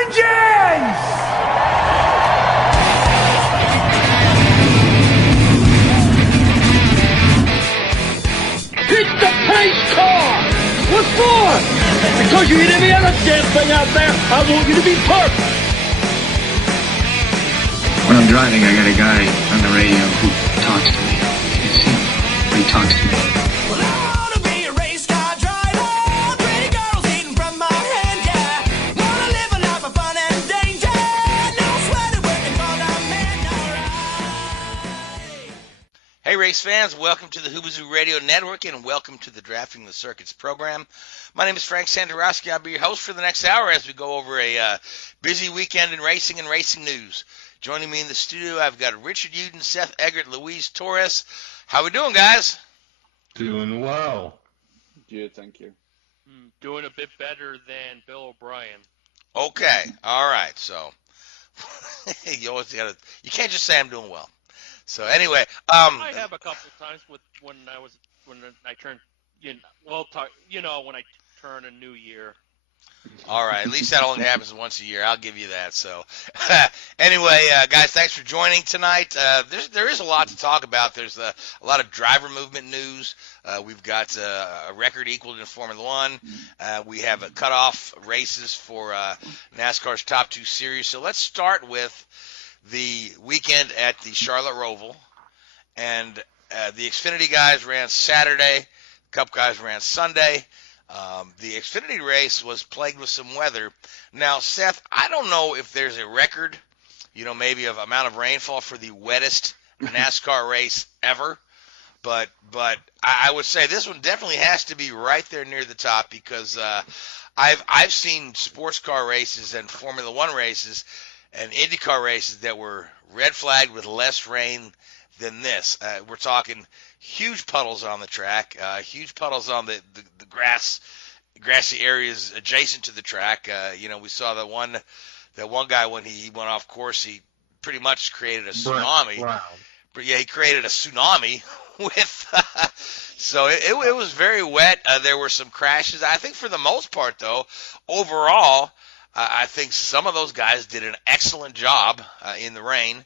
vengeance! Pick the pace car! What for? Because you hit every other damn thing out there, I want you to be perfect! When I'm driving, I got a guy on the radio who talks to me. It's him. He talks to me. Well, I wanna be a race car driver. Pretty girls eating from my hand, yeah. Wanna live a life of fun and danger. No sweater working for the man, alright. Hey race fans, welcome to the Hoobazoo Radio Network and welcome to the Drafting the Circuits program. My name is Frank Santoroski. I'll be your host for the next hour as we go over a busy weekend in racing and racing news. Joining me in the studio, I've got Richard Youden, Seth, Eggert, Luis, Torres. How we doing, guys? Doing well. Good, thank you. Doing a bit better than Bill O'Brien. Okay, all right. So you always you can't just say I'm doing well. So anyway, I have a couple of times when I turn when I turn a new year. all right, at least that only happens once a year. I'll give you that. So anyway, guys, thanks for joining tonight. There is a lot to talk about. There's a lot of driver movement news. We've got a record equaled in Formula One. We have a cutoff races for NASCAR's top two series. So let's start with the weekend at the Charlotte Roval. And the Xfinity guys ran Saturday. Cup guys ran Sunday. The Xfinity race was plagued with some weather. Now, Seth, I don't know if there's a record, maybe of amount of rainfall for the wettest NASCAR race ever, but I would say this one definitely has to be right there near the top because I've seen sports car races and Formula One races and IndyCar races that were red flagged with less rain than this. We're talking huge puddles on the track, huge puddles on the grassy areas adjacent to the track. We saw that one guy when he went off course, he pretty much created a tsunami. Wow. But yeah, he created a tsunami with. So it was very wet. There were some crashes. I think for the most part, though, overall, I think some of those guys did an excellent job in the rain.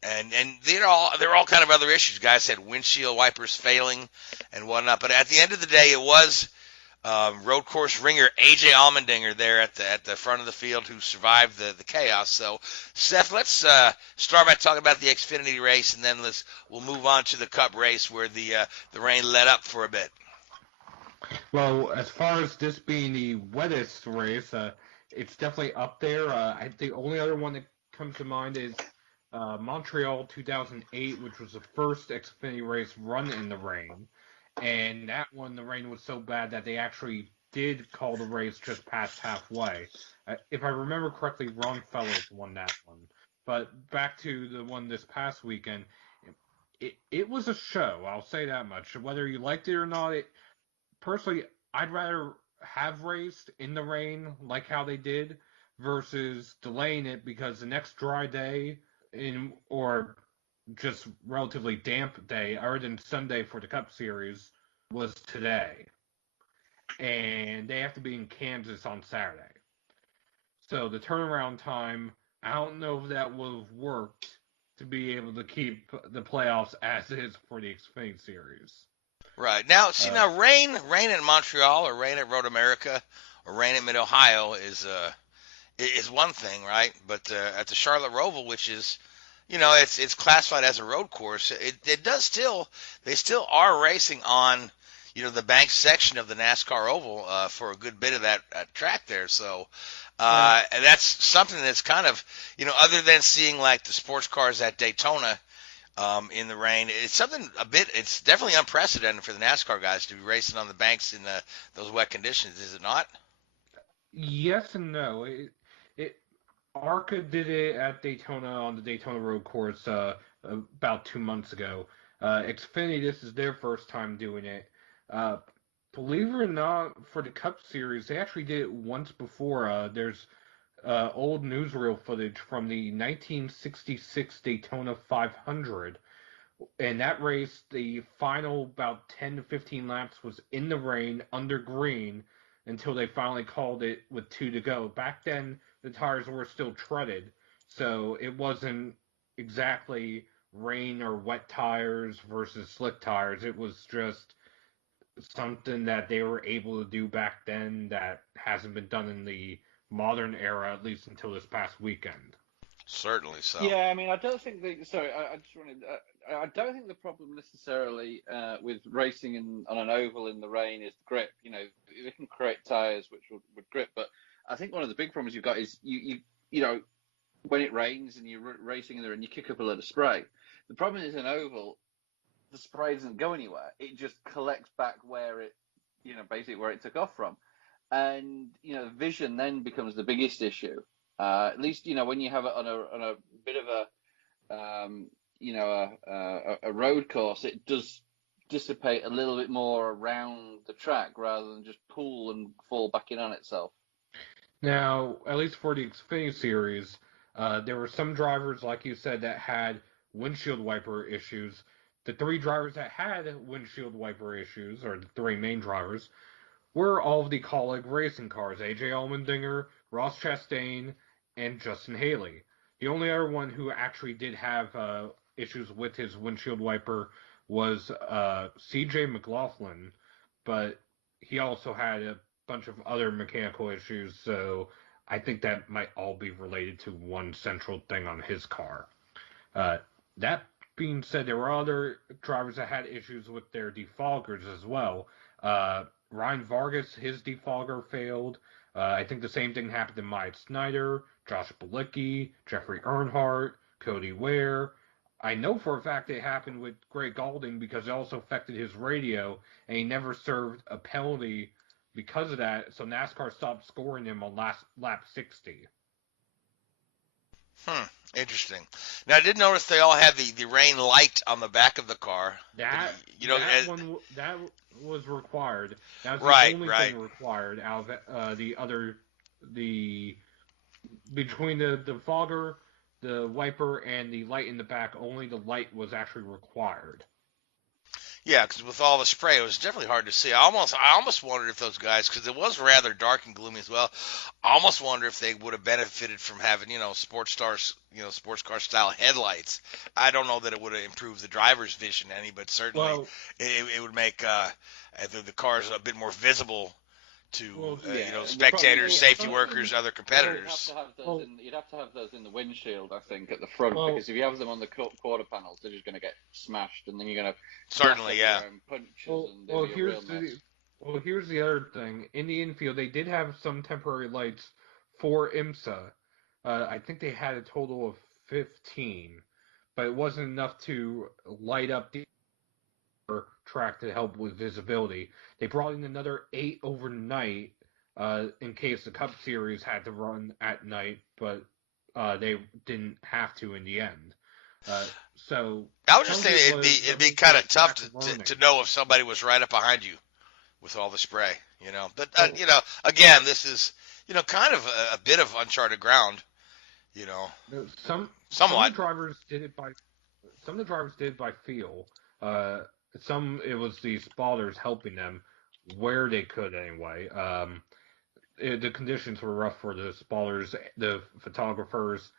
And there are all kind of other issues. Guys had windshield wipers failing and whatnot. But at the end of the day, it was road course ringer A.J. Allmendinger there at the front of the field who survived the chaos. So, Seth, let's start by talking about the Xfinity race, and then we'll move on to the Cup race where the rain let up for a bit. Well, as far as this being the wettest race, it's definitely up there. I think the only other one that comes to mind is Montreal 2008, which was the first Xfinity race run in the rain. And that one, the rain was so bad that they actually did call the race just past halfway. If I remember correctly, Ron Fellows won that one. But back to the one this past weekend, it was a show, I'll say that much. Whether you liked it or not, personally, I'd rather have raced in the rain like how they did versus delaying it because the next dry day or just relatively damp day, other than Sunday for the Cup Series, was today. And they have to be in Kansas on Saturday. So the turnaround time, I don't know if that would have worked to be able to keep the playoffs as is for the Xfinity Series. Right. Now, rain in Montreal or rain at Road America or rain at Mid-Ohio is one thing, right? But at the Charlotte Roval, which is, it's classified as a road course, they still are racing on, the bank section of the NASCAR Oval for a good bit of that track there. So and that's something that's kind of, other than seeing like the sports cars at Daytona, in the rain, it's definitely unprecedented for the NASCAR guys to be racing on the banks in those wet conditions, is it not? Yes and no. ARCA did it at Daytona on the Daytona Road Course about 2 months ago. Xfinity, this is their first time doing it. Believe it or not, for the Cup Series, they actually did it once before. There's old newsreel footage from the 1966 Daytona 500. In that race, the final about 10 to 15 laps was in the rain, under green, until they finally called it with 2 to go. Back then, the tires were still treaded, so it wasn't exactly rain or wet tires versus slick tires. It was just something that they were able to do back then that hasn't been done in the modern era, at least until this past weekend. Certainly so. Yeah, I mean, I don't think sorry, I just wanted. I don't think the problem necessarily with racing on an oval in the rain is grip. You know, they can create tires which would grip, but I think one of the big problems you've got is you know, when it rains and you're racing in there and you kick up a lot of spray. The problem is an oval, the spray doesn't go anywhere. It just collects back where it, you know, basically where it took off from, and you know, vision then becomes the biggest issue. At least, you know, when you have it on a bit of a you know, a road course, it does dissipate a little bit more around the track rather than just pull and fall back in on itself. Now, at least for the Xfinity series, there were some drivers, like you said, that had windshield wiper issues. The 3 drivers that had windshield wiper issues, or the 3 main drivers, were all of the Colleague racing cars: AJ Allmendinger, Ross Chastain, and Justin Haley. The only other one who actually did have issues with his windshield wiper was CJ McLaughlin, but he also had a bunch of other mechanical issues, so I think that might all be related to one central thing on his car. That being said, there were other drivers that had issues with their defoggers as well. Ryan Vargas, his defogger failed. I think the same thing happened to Myatt Snyder, Josh Bilicki, Jeffrey Earnhardt, Cody Ware. I know for a fact it happened with Greg Galding because it also affected his radio, and he never served a penalty because of that, so NASCAR stopped scoring him on lap 60. Interesting. Now, I did notice they all had the rain light on the back of the car. That was required. That was Right, the only right. thing required out of between the fogger, the wiper, and the light in the back. Only the light was actually required. Yeah, because with all the spray, it was definitely hard to see. I almost wondered if those guys, because it was rather dark and gloomy as well. I almost wonder if they would have benefited from having, sports car style headlights. I don't know that it would have improved the driver's vision any, but certainly it would make the cars a bit more visible to spectators, safety workers, other competitors. You'd have to have those in the windshield, I think, at the front, because if you have them on the quarter panels, they're just going to get smashed, and then you're going to certainly, yeah. Here's the other thing. In the infield, they did have some temporary lights for IMSA. I think they had a total of 15, but it wasn't enough to light up the track to help with visibility. They brought in another 8 overnight in case the Cup Series had to run at night, but they didn't have to in the end. So I was just thinking it'd be kind of tough to know if somebody was right up behind you with all the spray, But again, this is kind of a bit of uncharted ground, Somewhat. Some of the drivers did it by feel. Some it was the spotters helping them where they could anyway. The conditions were rough for the spotters, the photographers,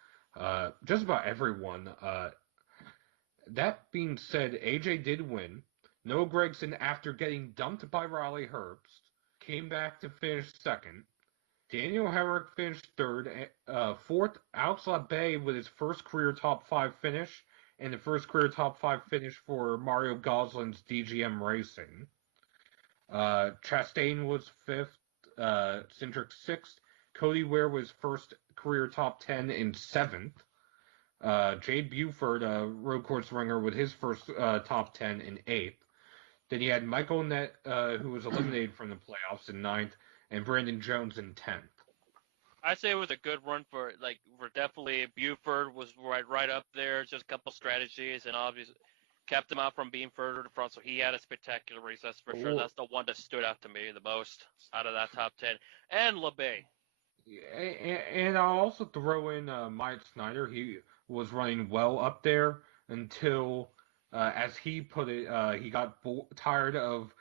just about everyone. That being said, AJ did win. Noah Gragson, after getting dumped by Riley Herbst, came back to finish second. Daniel Herrick finished third. Fourth, Alex Labbe with his first career top 5 finish, and the first career top 5 finish for Mario Goslin's DGM Racing. Chastain was 5th, Cindric 6th. Cody Ware was first career top 10 in 7th. Jade Buford, a road course ringer, with his first top 10 in 8th. Then you had Michael Nett, who was eliminated from the playoffs, in 9th, and Brandon Jones in 10th. I say it was a good run for definitely Buford was right up there. Just a couple strategies, and obviously kept him out from being further to front. So he had a spectacular race, that's for sure. That's the one that stood out to me the most out of that top 10. And LeBay. And I'll also throw in Myatt Snyder. He was running well up there until, as he put it, he got tired of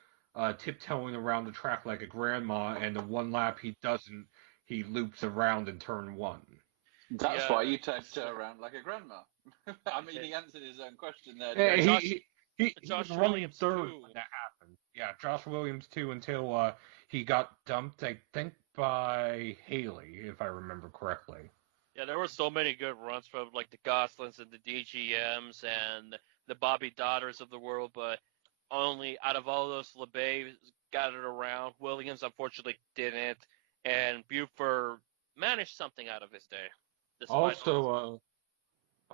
tiptoeing around the track like a grandma, and the one lap he doesn't, he loops around in turn 1. That's Yeah. why you tiptoe around like a grandma. I mean, he answered his own question there. Yeah, Josh. he Josh was running Williams, third too. when that happened. Yeah, Josh Williams too, until he got dumped, I think, by Haley, if I remember correctly. Yeah, there were so many good runs from like the Goslings and the DGMs and the Bobby Daughters of the world, but only out of all those, LeBay got it around. Williams unfortunately didn't, and Buford managed something out of his day. Despite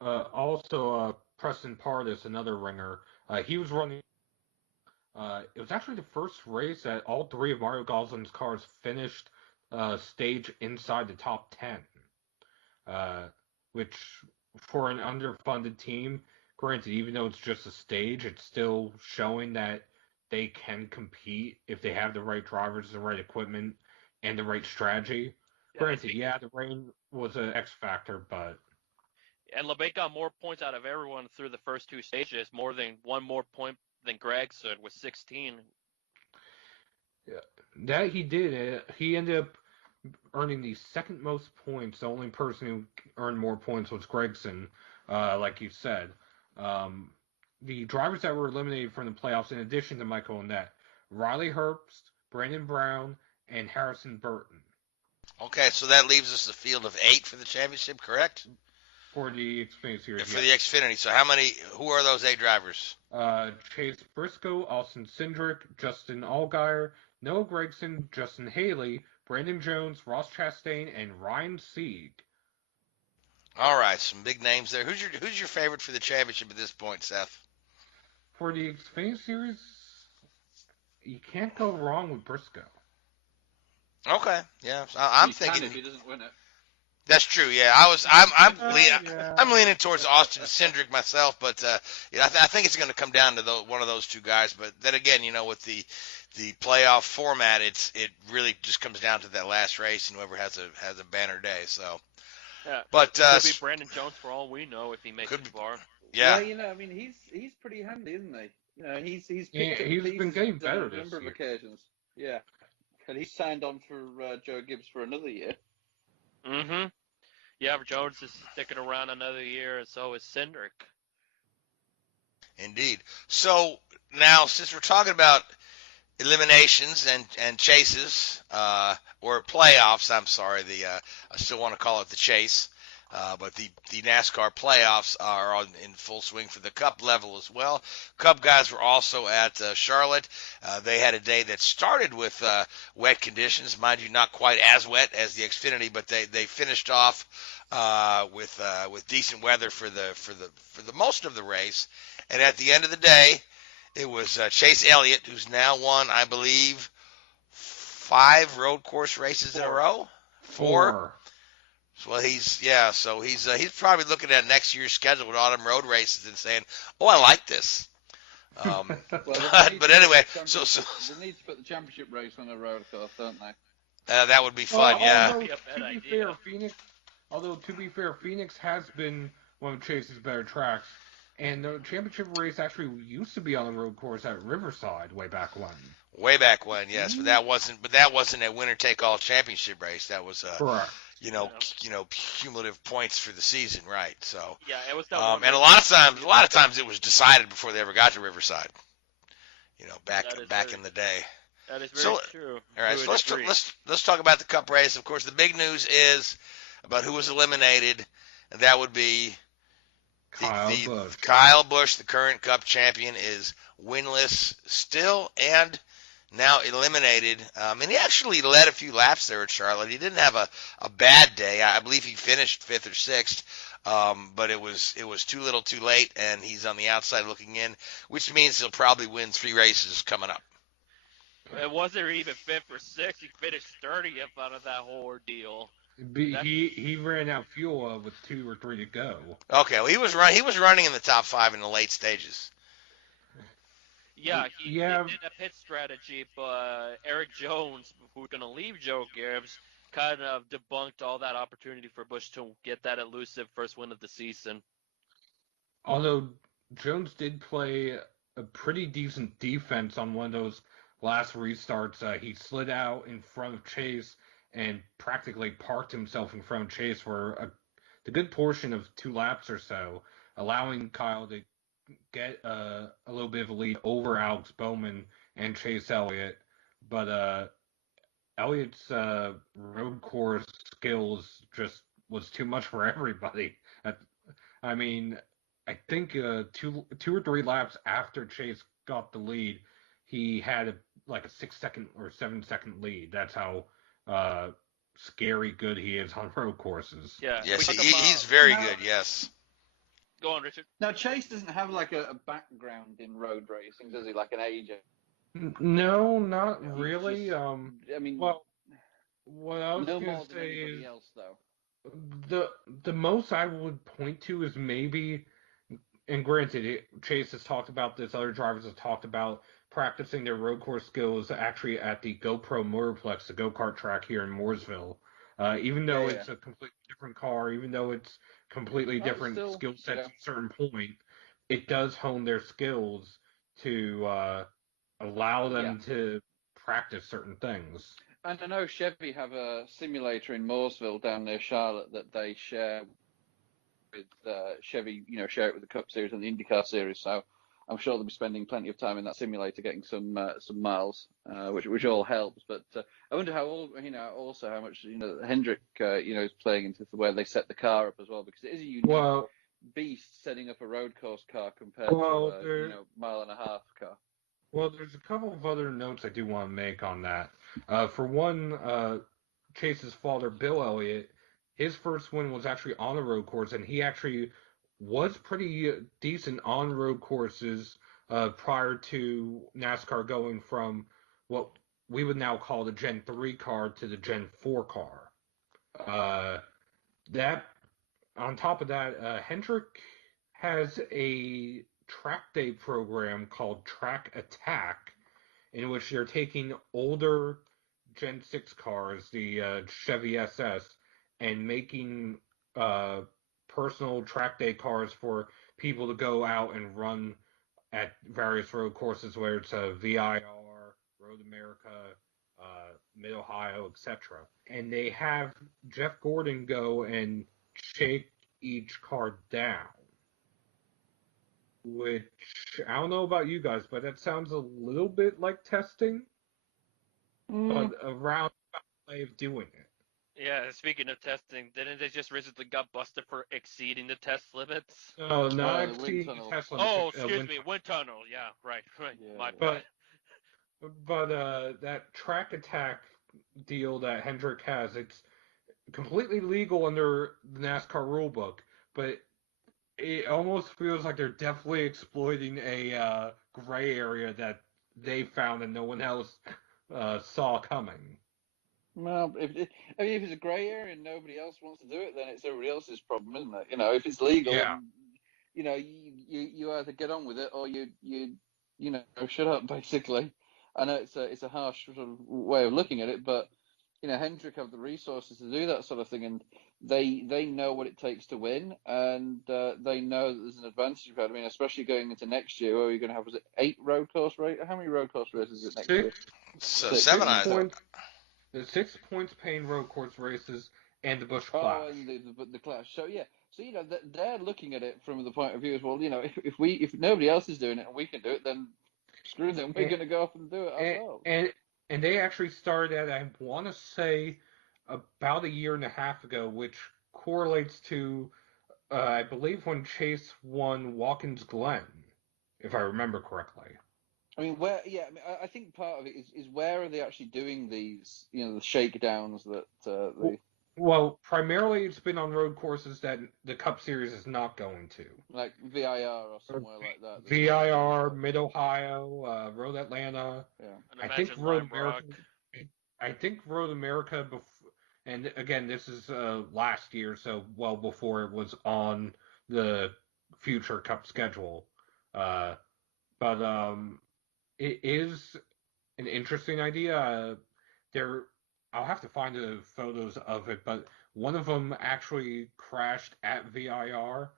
Also, Preston Pardis, another ringer, he was running. It was actually the first race that all 3 of Mario Gosling's cars finished stage inside the top 10. Which, for an underfunded team, granted, even though it's just a stage, it's still showing that they can compete if they have the right drivers, the right equipment, and the right strategy. Granted, the rain was an X factor, but and LeBay got more points out of everyone through the first 2 stages, one more point than Gregson with 16. yeah, that he did. He ended up earning the second most points. The only person who earned more points was Gregson, like you said. The drivers that were eliminated from the playoffs, in addition to Michael Annett, Riley Herbst, Brandon Brown, and Harrison Burton. Okay, so that leaves us a field of 8 for the championship, correct? For the Xfinity Series, For the Xfinity. So who are those 8 drivers? Chase Briscoe, Austin Cindric, Justin Allgaier, Noah Gragson, Justin Haley, Brandon Jones, Ross Chastain, and Ryan Sieg. All right, some big names there. Who's your favorite for the championship at this point, Seth? For the Xfinity Series, you can't go wrong with Briscoe. Okay, yeah, I'm thinking if he doesn't win it. That's true. Yeah, I'm leaning towards Austin Cindric myself, but I think it's going to come down to one of those 2 guys. But then again, with the playoff format, it really just comes down to that last race and whoever has a banner day. So, Yeah, but could be Brandon Jones for all we know if he makes it far. Yeah, Well, I mean, he's pretty handy, isn't he? He's been getting better on a number this of occasions. Yeah, and he's signed on for Joe Gibbs for another year. Mm-hmm. Yeah, Jones is sticking around another year, and so is Cindric. indeed. So now, since we're talking about eliminations and chases, or playoffs, I'm sorry, I still want to call it the chase. But the NASCAR playoffs are in full swing for the Cup level as well. Cup guys were also at Charlotte. They had a day that started with wet conditions, mind you, not quite as wet as the Xfinity, but they finished off with decent weather for the most of the race. And at the end of the day, it was Chase Elliott, who's now won, I believe, 5 road course races in a row. 4. Well, he's probably looking at next year's schedule with all them road races and saying, "Oh, I like this." But anyway, so they need to put the championship race on the road, of course, don't they? that would be fun, yeah. Although to be fair, Phoenix has been one of Chase's better tracks, and the championship race actually used to be on the road course at Riverside way back when. Way back when, yes, but that wasn't a winner take all championship race. That was correct. Cumulative points for the season, right? So yeah, it was. And a lot of times it was decided before they ever got to Riverside. Back in the day. That is very true. All right, so let's talk about the Cup race. Of course, the big news is about who was eliminated, and that would be Kyle Busch, the current Cup champion, is winless still and now eliminated. And he actually led a few laps there at Charlotte. He didn't have a bad day. I believe he finished 5th or 6th, but it was too little too late, and he's on the outside looking in, which means he'll probably win 3 races coming up. It wasn't even 5th or 6th. He finished 30th out of that whole ordeal. He ran out fuel with 2 or 3 to go. Okay, well he was running in the top 5 in the late stages. Yeah, he did a pit strategy, but Eric Jones, who's going to leave Joe Gibbs, kind of debunked all that opportunity for Busch to get that elusive first win of the season. Although Jones did play a pretty decent defense on one of those last restarts, he slid out in front of Chase and practically parked himself in front of Chase for the good portion of 2 laps or so, allowing Kyle to get a little bit of a lead over Alex Bowman and Chase Elliott. But Elliott's road course skills just was too much for everybody. I mean, I think 2 or 3 laps after Chase got the lead, he had a 6-second or 7-second lead. That's how scary good he is on road courses. Yeah. Yes, we talk he's about- very Now- good. Yes. Go on, Richard. Now Chase doesn't have like a background in road racing, does he? Like an agent. No, not He's really. just- I mean, Well, what I was no gonna more than say anybody is else, though. the most I would point to is maybe, and granted, Chase has talked about this, other drivers have talked about practicing their road course skills actually at the GoPro Motorplex, the go-kart track here in Mooresville. Even though Yeah, it's a completely different car, even though it's completely Oh, different still, skill sets yeah. at a certain point, it does hone their skills to allow them to practice certain things. And I know Chevy have a simulator in Mooresville down near Charlotte that they share with Chevy, share it with the Cup Series and the IndyCar Series. So I'm sure they'll be spending plenty of time in that simulator getting some miles, which all helps. But I wonder also how much Hendrick is playing into where they set the car up as well, because it is a unique beast setting up a road course car compared to a mile and a half car. Well, there's a couple of other notes I do want to make on that. For one, Chase's father, Bill Elliott, his first win was actually on a road course, and he actually was pretty decent on road courses prior to NASCAR going from what we would now call the Gen 3 car to the Gen 4 car. On top of that, Hendrick has a track day program called Track Attack, in which they're taking older Gen 6 cars, the Chevy SS, and making personal track day cars for people to go out and run at various road courses, whether it's VIR, Road America, Mid-Ohio, etc. And they have Jeff Gordon go and shake each car down. Which, I don't know about you guys, but that sounds a little bit like testing, but a roundabout way of doing it. Yeah, speaking of testing, didn't they just recently got busted for exceeding the test limits? Oh, not the wind exceeding tunnel. the test limit. Oh, excuse me, wind tunnel. Yeah, right. Yeah, My yeah. bad. But that track attack deal that Hendrick has, it's completely legal under the NASCAR rulebook, but it almost feels like they're definitely exploiting a gray area that they found and no one else saw coming. Well, if it's a grey area and nobody else wants to do it, then it's everybody else's problem, isn't it? If it's legal, Yeah. you either get on with it or you shut up, basically. I know it's a harsh sort of way of looking at it, but Hendrick have the resources to do that sort of thing, and they know what it takes to win, and they know that there's an advantage for it. I mean, especially going into next year, where you're going to have, was it 8 road course races? How many road course races is it next year? So 6 7, I thought. The 6 points paying road course races and the Busch Oh, Clash. and the Clash. So yeah, they're looking at it from the point of view as well. If nobody else is doing it and we can do it, then screw them. We're going to go off and do it ourselves. And they actually started at, I want to say, about a year and a half ago, which correlates to, I believe, when Chase won Watkins Glen, if I remember correctly. I mean, I think part of it is where are they actually doing these, the shakedowns that they... Well, primarily it's been on road courses that the Cup Series is not going to. Like VIR or somewhere like that. VIR, Mid-Ohio, Road Atlanta. Yeah. I think Road America. I think Road America, and again, this is last year, so well before it was on the future Cup schedule. But it is an interesting idea. I'll have to find the photos of it, but one of them actually crashed at VIR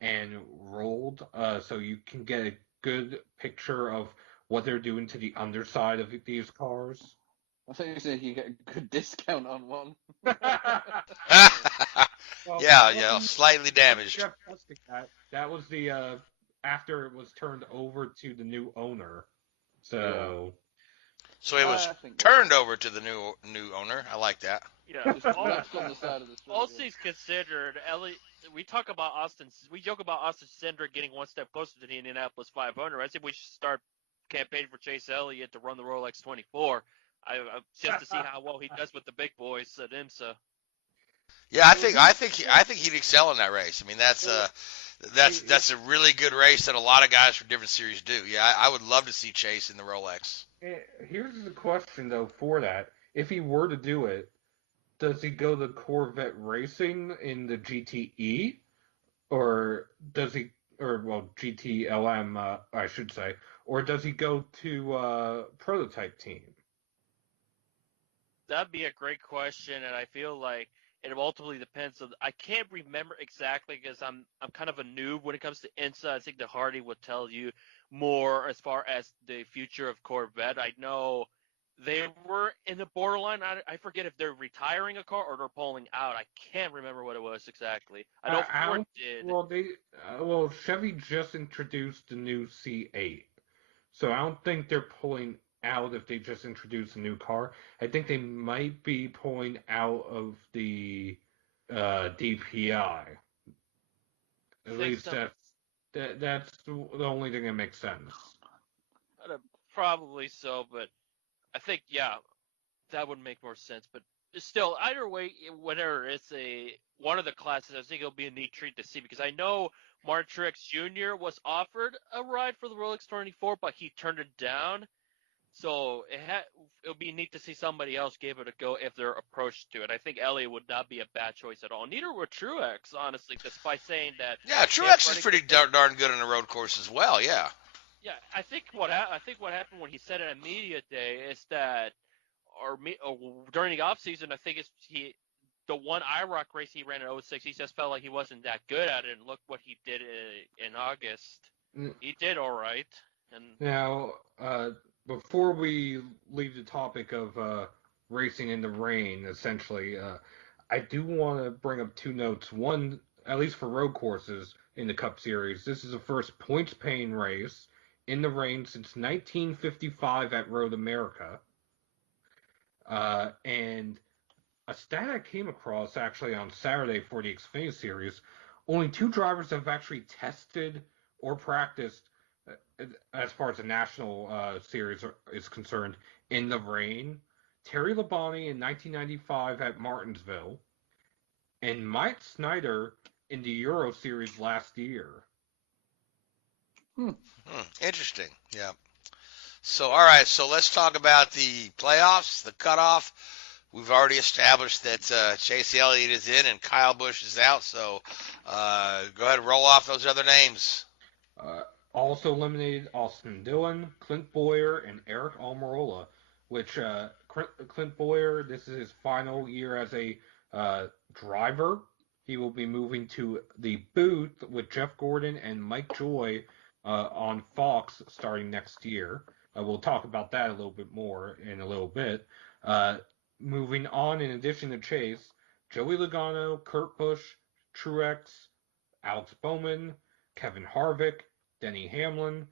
and rolled, so you can get a good picture of what they're doing to the underside of these cars. I think you said you get a good discount on one. Well, yeah, slightly damaged. Jeff testing that was the after it was turned over to the new owner. So So it was I think turned over to the new owner. I like that. Yeah. just left on the side of the street. All things considered, we joke about Austin Cindric getting one step closer to the Indianapolis 500. I think we should start campaigning for Chase Elliott to run the Rolex 24. Just to see how well he does with the big boys at IMSA. Yeah, I think he'd excel in that race. I mean, that's a really good race that a lot of guys from different series do. Yeah, I would love to see Chase in the Rolex. Here's the question though for that: if he were to do it, does he go the Corvette racing in the GTE, or does he, or well GTLM I should say, or does he go to prototype team? That'd be a great question, and I feel like it ultimately depends on. I can't remember exactly because I'm kind of a noob when it comes to INSA. I think the Hardy would tell you more as far as the future of Corvette. I know they were in the borderline. I forget if they're retiring a car or they're pulling out. I can't remember what it was exactly. I know Ford did. Well, Chevy just introduced the new C8, so I don't think they're pulling out if they just introduce a new car. I think they might be pulling out of the DPI. At least that's the only thing that makes sense. Probably so, but I think that would make more sense. But still, either way, whether it's one of the classes, I think it'll be a neat treat to see because I know Martin Truex Jr. was offered a ride for the Rolex 24, but he turned it down. So it'll be neat to see somebody else give it a go if they're approached to it. I think Elliott would not be a bad choice at all. Neither would Truex, honestly, despite saying that. Yeah, Truex is pretty darn good on the road course as well. Yeah. Yeah, I think what happened when he said it at media day is that, or during the off season, I think the one IROC race he ran in 06, he just felt like he wasn't that good at it, and look what he did in August. He did all right. And now, before we leave the topic of racing in the rain, essentially, I do want to bring up two notes. One, at least for road courses in the Cup Series, this is the first points-paying race in the rain since 1955 at Road America. And a stat I came across actually on Saturday for the Xfinity Series, only 2 drivers have actually tested or practiced as far as the national series is concerned in the rain. Terry Labonte in 1995 at Martinsville, and Mike Snyder in the Euro Series last year. Interesting. Yeah. So, all right. So let's talk about the playoffs, the cutoff. We've already established that Chase Elliott is in and Kyle Busch is out. So go ahead and roll off those other names. Also eliminated Austin Dillon, Clint Bowyer, and Eric Almirola, which Clint Bowyer, this is his final year as a driver. He will be moving to the booth with Jeff Gordon and Mike Joy on Fox starting next year. We'll talk about that a little bit more in a little bit. Moving on, in addition to Chase, Joey Logano, Kurt Busch, Truex, Alex Bowman, Kevin Harvick, Denny Hamlin,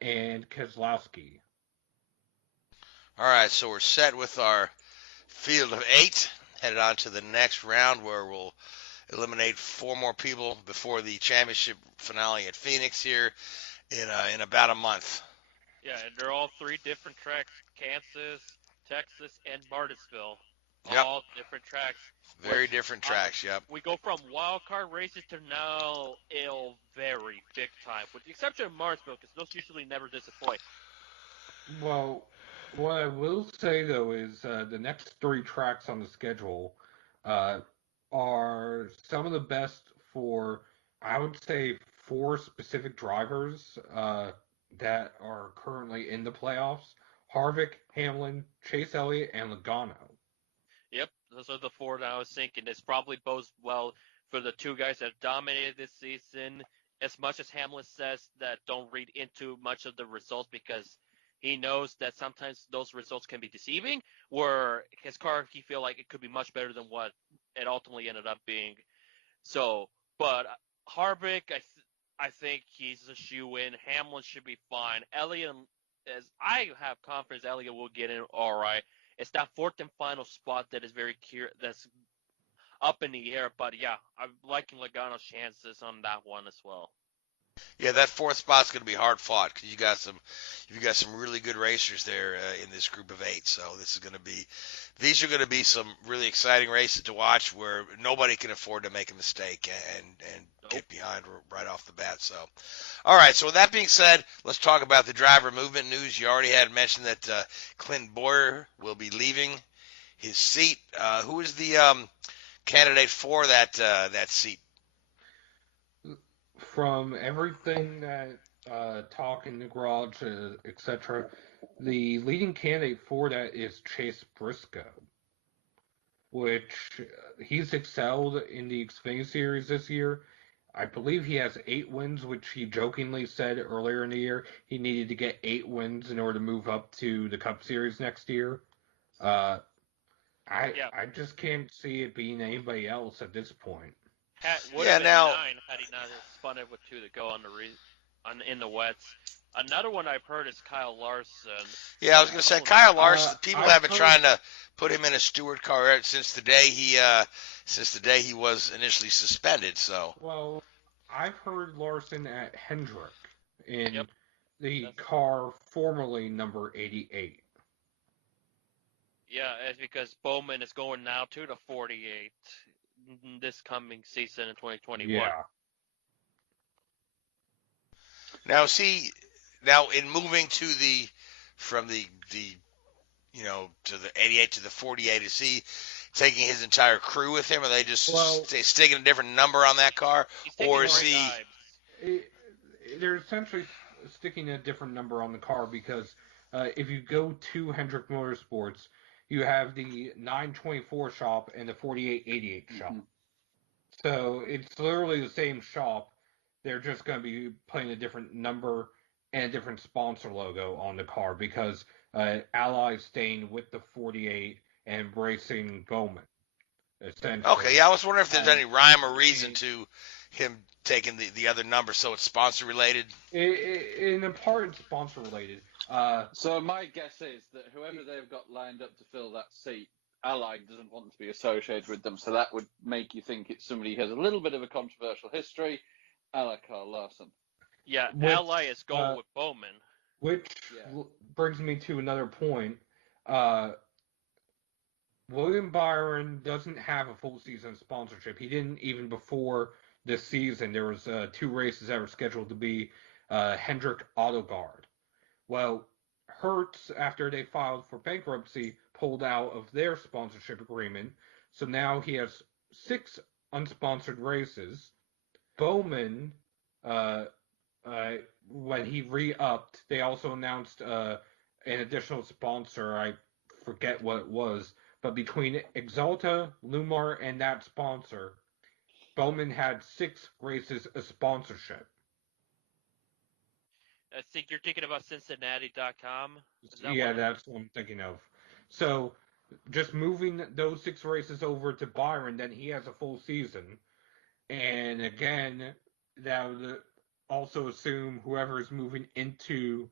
and Keselowski. All right, so we're set with our field of 8, headed on to the next round where we'll eliminate 4 more people before the championship finale at Phoenix here in about a month. Yeah, and they're all 3 different tracks: Kansas, Texas, and Martinsville. All different tracks. Very different tracks, yep. We go from wild card races to now it'll vary big time, with the exception of Martinsville, because those usually never disappoint. Well, what I will say, though, is the next 3 tracks on the schedule are some of the best for, I would say, 4 specific drivers that are currently in the playoffs: Harvick, Hamlin, Chase Elliott, and Logano. Yep, those are the 4 that I was thinking. This probably bodes well for the 2 guys that dominated this season as much as Hamlin says that don't read into much of the results because he knows that sometimes those results can be deceiving, where his car, he feel like it could be much better than what it ultimately ended up being. So, but Harvick, I think he's a shoe-in. Hamlin should be fine. Elliott, as I have confidence, Elliott will get in all right. It's that fourth and final spot that is that's up in the air. But yeah, I'm liking Logano's chances on that one as well. Yeah, that fourth spot's going to be hard fought because you got some really good racers there in this group of 8. So these are going to be some really exciting races to watch where nobody can afford to make a mistake and get behind right off the bat. So, all right. So with that being said, let's talk about the driver movement news. You already had mentioned that Clint Boyer will be leaving his seat. Who is the candidate for that seat? From everything that talk in the garage, etc., the leading candidate for that is Chase Briscoe, which he's excelled in the Xfinity Series this year. I believe he has 8 wins, which he jokingly said earlier in the year he needed to get 8 wins in order to move up to the Cup Series next year. I just can't see it being anybody else at this point. Would have been 9 had he not spun it with 2 to go in the wets. Another one I've heard is Kyle Larson. Yeah, I was going to say Kyle Larson. People have been trying to put him in a steward car since the day he was initially suspended. So. Well, I've heard Larson at Hendrick in the car formerly number 88. Yeah, it's because Bowman is going now to the 48 this coming season in 2021. Yeah. Now in moving from the to the 88 to the 48, is he taking his entire crew with him? Are they just sticking a different number on that car, or is he? They're essentially sticking a different number on the car because if you go to Hendrick Motorsports, you have the 924 shop and the 4888 shop. So it's literally the same shop. They're just going to be putting a different number and a different sponsor logo on the car because Alli's staying with the 48 and embracing Bowman. Essentially. Okay, yeah, I was wondering if there's any rhyme or reason to him taking the other number, so it's sponsor related. In a part, it's sponsor related. So my guess is that whoever they've got lined up to fill that seat, Ally doesn't want to be associated with them, so that would make you think it's somebody who has a little bit of a controversial history, a la Kyle Larson. Yeah, Ally is going with Bowman. Which brings me to another point. William Byron doesn't have a full season sponsorship. He didn't even before this season. There was 2 races that were scheduled to be Hendrick Auto Guard. Well, Hertz, after they filed for bankruptcy, pulled out of their sponsorship agreement. So now he has 6 unsponsored races. Bowman, when he re-upped, they also announced an additional sponsor. I forget what it was. But between Exalta, Lumar, and that sponsor, Bowman had 6 races of sponsorship. I think you're thinking about Cincinnati.com. Yeah, that's what I'm thinking of. So, just moving those 6 races over to Byron, then he has a full season. And again, that would also assume whoever is moving into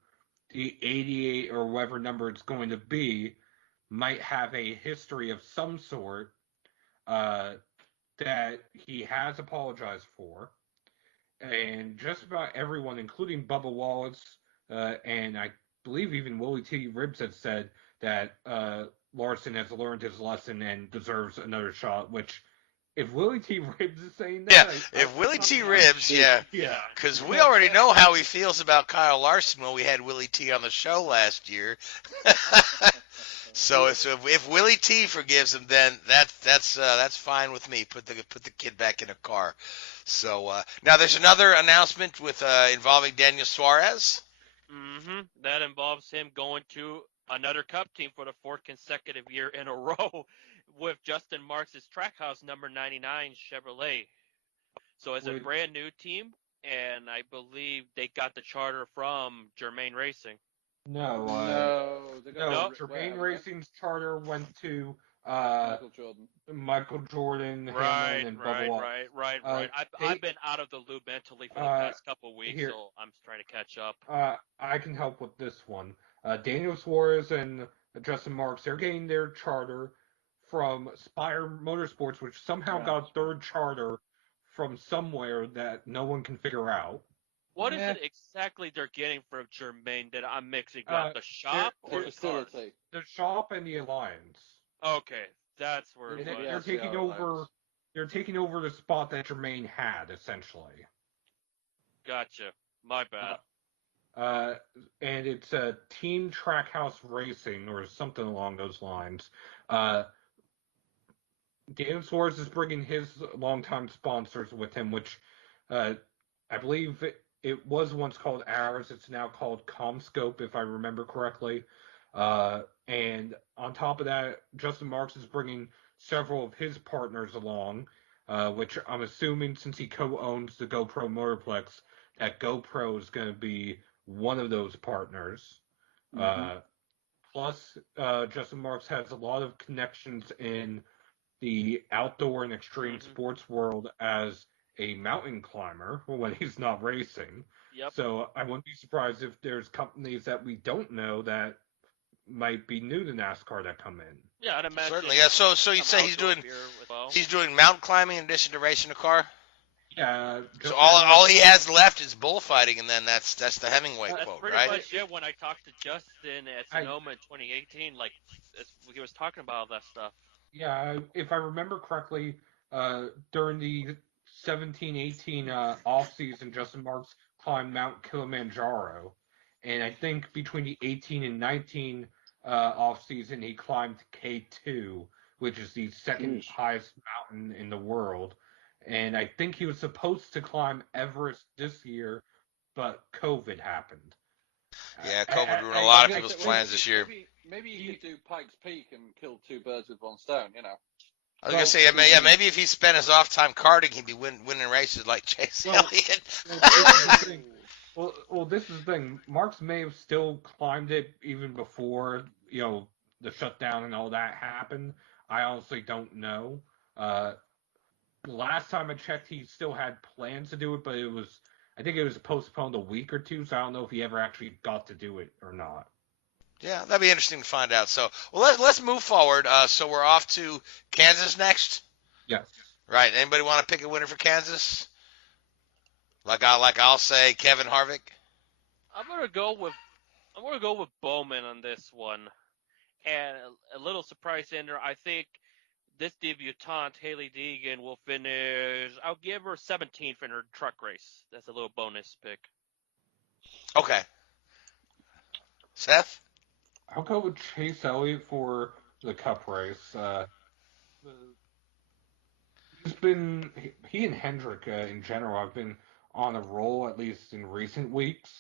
the 88 or whatever number it's going to be might have a history of some sort that he has apologized for. And just about everyone, including Bubba Wallace, and I believe even Willie T. Ribbs had said that Larson has learned his lesson and deserves another shot, which, if Willie T. Ribbs is saying that... Yeah, if Willie T. Ribbs, because we already know how he feels about Kyle Larson when we had Willie T. on the show last year. So if Willie T. forgives him, then that's fine with me. Put the kid back in a car. So now there's another announcement with involving Daniel Suarez. That involves him going to another Cup team for the 4th consecutive year in a row with Justin Marks' Trackhouse number 99 Chevrolet. So it's a brand new team, and I believe they got the charter from Germain Racing. No, they got no. the- Germain where- Racing's charter went to Michael Jordan. Michael Jordan, Hamlin, Right, and right, Bubba Wallace. right. they- I've been out of the loop mentally for the past couple of weeks, here. so I'm trying to catch up. I can help with this one. Daniel Suarez and Justin Marks, they're getting their charter from Spire Motorsports, which somehow Right. got a third charter from somewhere that no one can figure out. What is Yeah. it exactly they're getting from Germain that I'm mixing up? The shop The or the cars? facility. The shop and the alliance. Okay, that's where And it they're, was. Yeah, taking the over. alliance. They're taking over the spot that Germain had, essentially. Gotcha. My bad. And it's Team Trackhouse Racing or something along those lines. Dan Suarez is bringing his longtime sponsors with him, which I believe it was once called Arrows. It's now called ComScope, if I remember correctly. And on top of that, Justin Marks is bringing several of his partners along, which I'm assuming, since he co-owns the GoPro Motorplex, that GoPro is going to be one of those partners. Plus, Justin Marks has a lot of connections in the outdoor and extreme sports world as a mountain climber when he's not racing. Yep. So I wouldn't be surprised if there's companies that we don't know that might be new to NASCAR that come in. Yeah, I'd imagine. Certainly, yeah. So you some say outdoor beer as well. he's doing mountain climbing in addition to racing a car. Yeah. So all he has left is bullfighting, and then that's the Hemingway That's quote, pretty right? much it. When I talked to Justin at Sonoma in 2018, like he was talking about all that stuff. Yeah, if I remember correctly, during the 17-18 off-season, Justin Marks climbed Mount Kilimanjaro. And I think between the 18 and 19 off-season, he climbed K2, which is the second highest mountain in the world. And I think he was supposed to climb Everest this year, but COVID happened. Yeah, COVID ruined a lot of people's plans this year. Maybe you could do Pikes Peak and kill two birds with one stone, you know. I was gonna say, maybe if he spent his off time karting, he'd be winning races like Chase Elliott. Well, this is the thing. Marks may have still climbed it even before, the shutdown and all that happened. I honestly don't know. Last time I checked, he still had plans to do it, but I think it was postponed a week or two, so I don't know if he ever actually got to do it or not. Yeah, that'd be interesting to find out. So, let's move forward. So we're off to Kansas next. Yes. Right. Anybody want to pick a winner for Kansas? Like I'll say Kevin Harvick. I'm gonna go with Bowman on this one, and a little surprise in there. I think this debutante Haley Deegan will finish. I'll give her 17th in her truck race. That's a little bonus pick. Okay. Seth? I'll go with Chase Elliott for the Cup race. He and Hendrick in general have been on a roll, at least in recent weeks,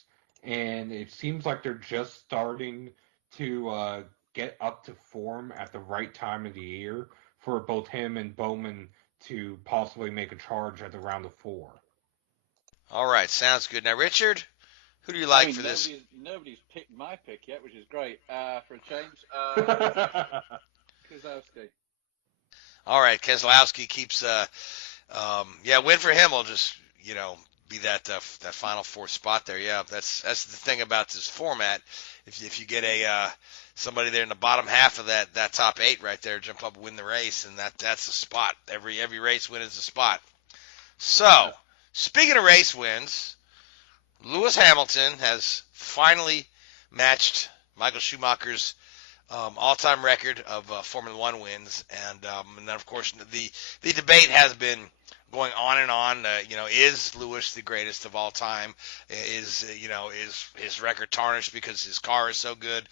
and it seems like they're just starting to get up to form at the right time of the year for both him and Bowman to possibly make a charge at the round of 4. All right, sounds good. Now, Richard, who do you like for this? Nobody's picked my pick yet, which is great. For a change, Kozlowski. All right, Keselowski keeps, win for him will just, be that final 4th spot there. Yeah, that's the thing about this format. If you get somebody there in the bottom half of that top 8 right there, jump up and win the race, and that's the spot. Every race win is a spot. So, speaking of race wins, Lewis Hamilton has finally matched Michael Schumacher's all-time record of Formula One wins, and then of course the debate has been going on and on. Is Lewis the greatest of all time? Is his record tarnished because his car is so good?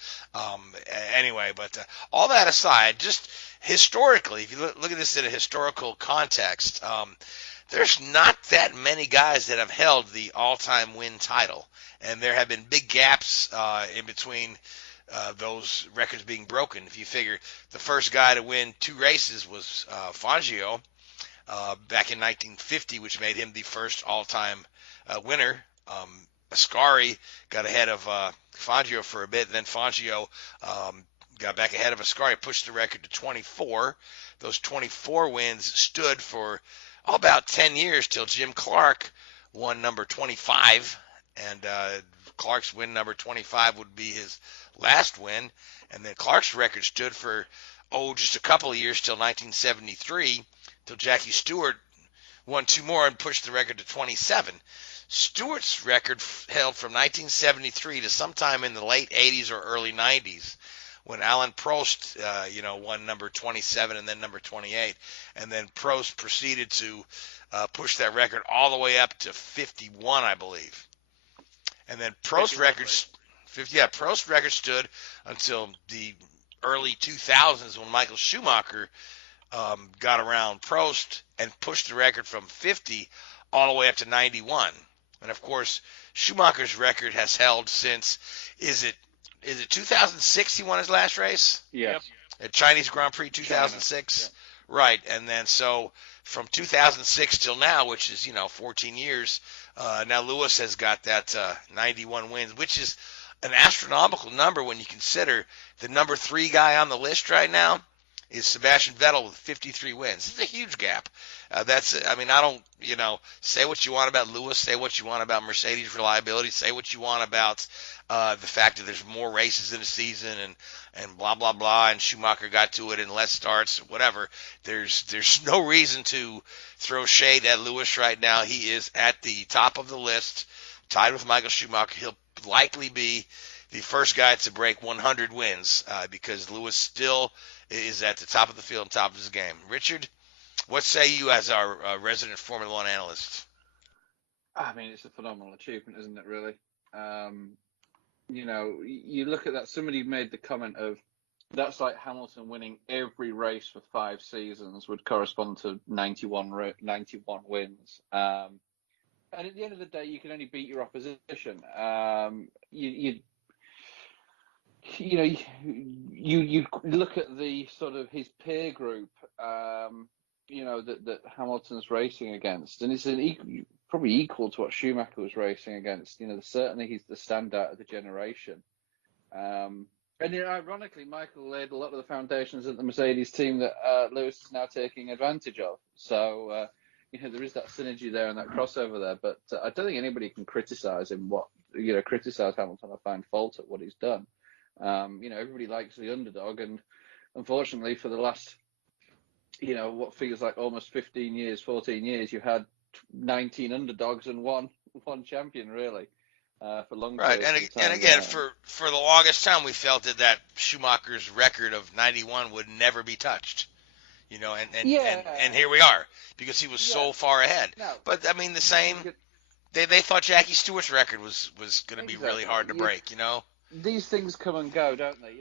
Anyway, but all that aside, just historically, if you look at this in a historical context, there's not that many guys that have held the all-time win title, and there have been big gaps in between those records being broken. If you figure the first guy to win 2 races was Fangio back in 1950, which made him the first all-time winner. Ascari got ahead of Fangio for a bit, and then Fangio got back ahead of Ascari, pushed the record to 24. Those 24 wins stood for about 10 years till Jim Clark won number 25, and Clark's win number 25 would be his last win, and then Clark's record stood for just a couple of years till 1973, till Jackie Stewart won 2 more and pushed the record to 27. Stewart's record held from 1973 to sometime in the late 80s or early 90s, when Alan Prost, won number 27 and then number 28, and then Prost proceeded to push that record all the way up to 51, I believe. And then Prost's record stood until the early 2000s when Michael Schumacher got around Prost and pushed the record from 50 all the way up to 91. And of course, Schumacher's record has held since, is it 2006 he won his last race? Yes. At Chinese Grand Prix 2006? Yeah. Right. And then so from 2006 till now, which is, 14 years, now Lewis has got that 91 wins, which is an astronomical number when you consider the number 3 guy on the list right now is Sebastian Vettel with 53 wins. It's a huge gap. I don't, say what you want about Lewis, say what you want about Mercedes reliability, say what you want about the fact that there's more races in a season and blah, blah, blah, and Schumacher got to it in less starts, whatever. There's no reason to throw shade at Lewis right now. He is at the top of the list, tied with Michael Schumacher. He'll likely be the first guy to break 100 wins because Lewis still is at the top of the field and top of his game. Richard, what say you as our resident Formula One analyst? I mean, it's a phenomenal achievement, isn't it, really? You look at that, somebody made the comment of, that's like Hamilton winning every race for 5 seasons would correspond to 91 wins. And at the end of the day, you can only beat your opposition. You look at the sort of his peer group, that Hamilton's racing against, and it's probably equal to what Schumacher was racing against. Certainly he's the standout of the generation. And ironically, Michael laid a lot of the foundations of the Mercedes team that Lewis is now taking advantage of. So, there is that synergy there and that crossover there. But I don't think anybody can criticize him. Criticize Hamilton or find fault at what he's done. Everybody likes the underdog, and unfortunately for the last, what feels like almost 14 years, you've had 19 underdogs and one champion, really, for long. Right, and again, for the longest time, we felt that Schumacher's record of 91 would never be touched. And here we are, because he was so far ahead. No, but I mean, the same. They thought Jackie Stewart's record was going to be really hard to break. These things come and go, don't they?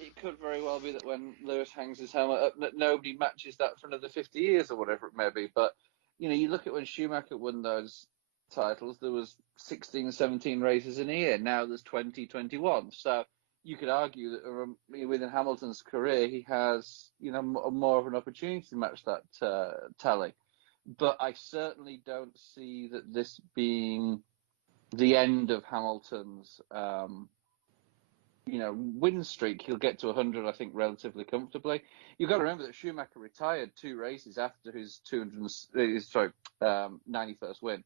It could very well be that when Lewis hangs his helmet up, that nobody matches that for another 50 years or whatever it may be. But, you look at when Schumacher won those titles, there was 16, 17 races in a year. Now there's 20, 21. So you could argue that within Hamilton's career, he has, more of an opportunity to match that tally. But I certainly don't see that this being the end of Hamilton's win streak. He'll get to 100, I think, relatively comfortably. You've got to remember that Schumacher retired 2 races after his 91st win.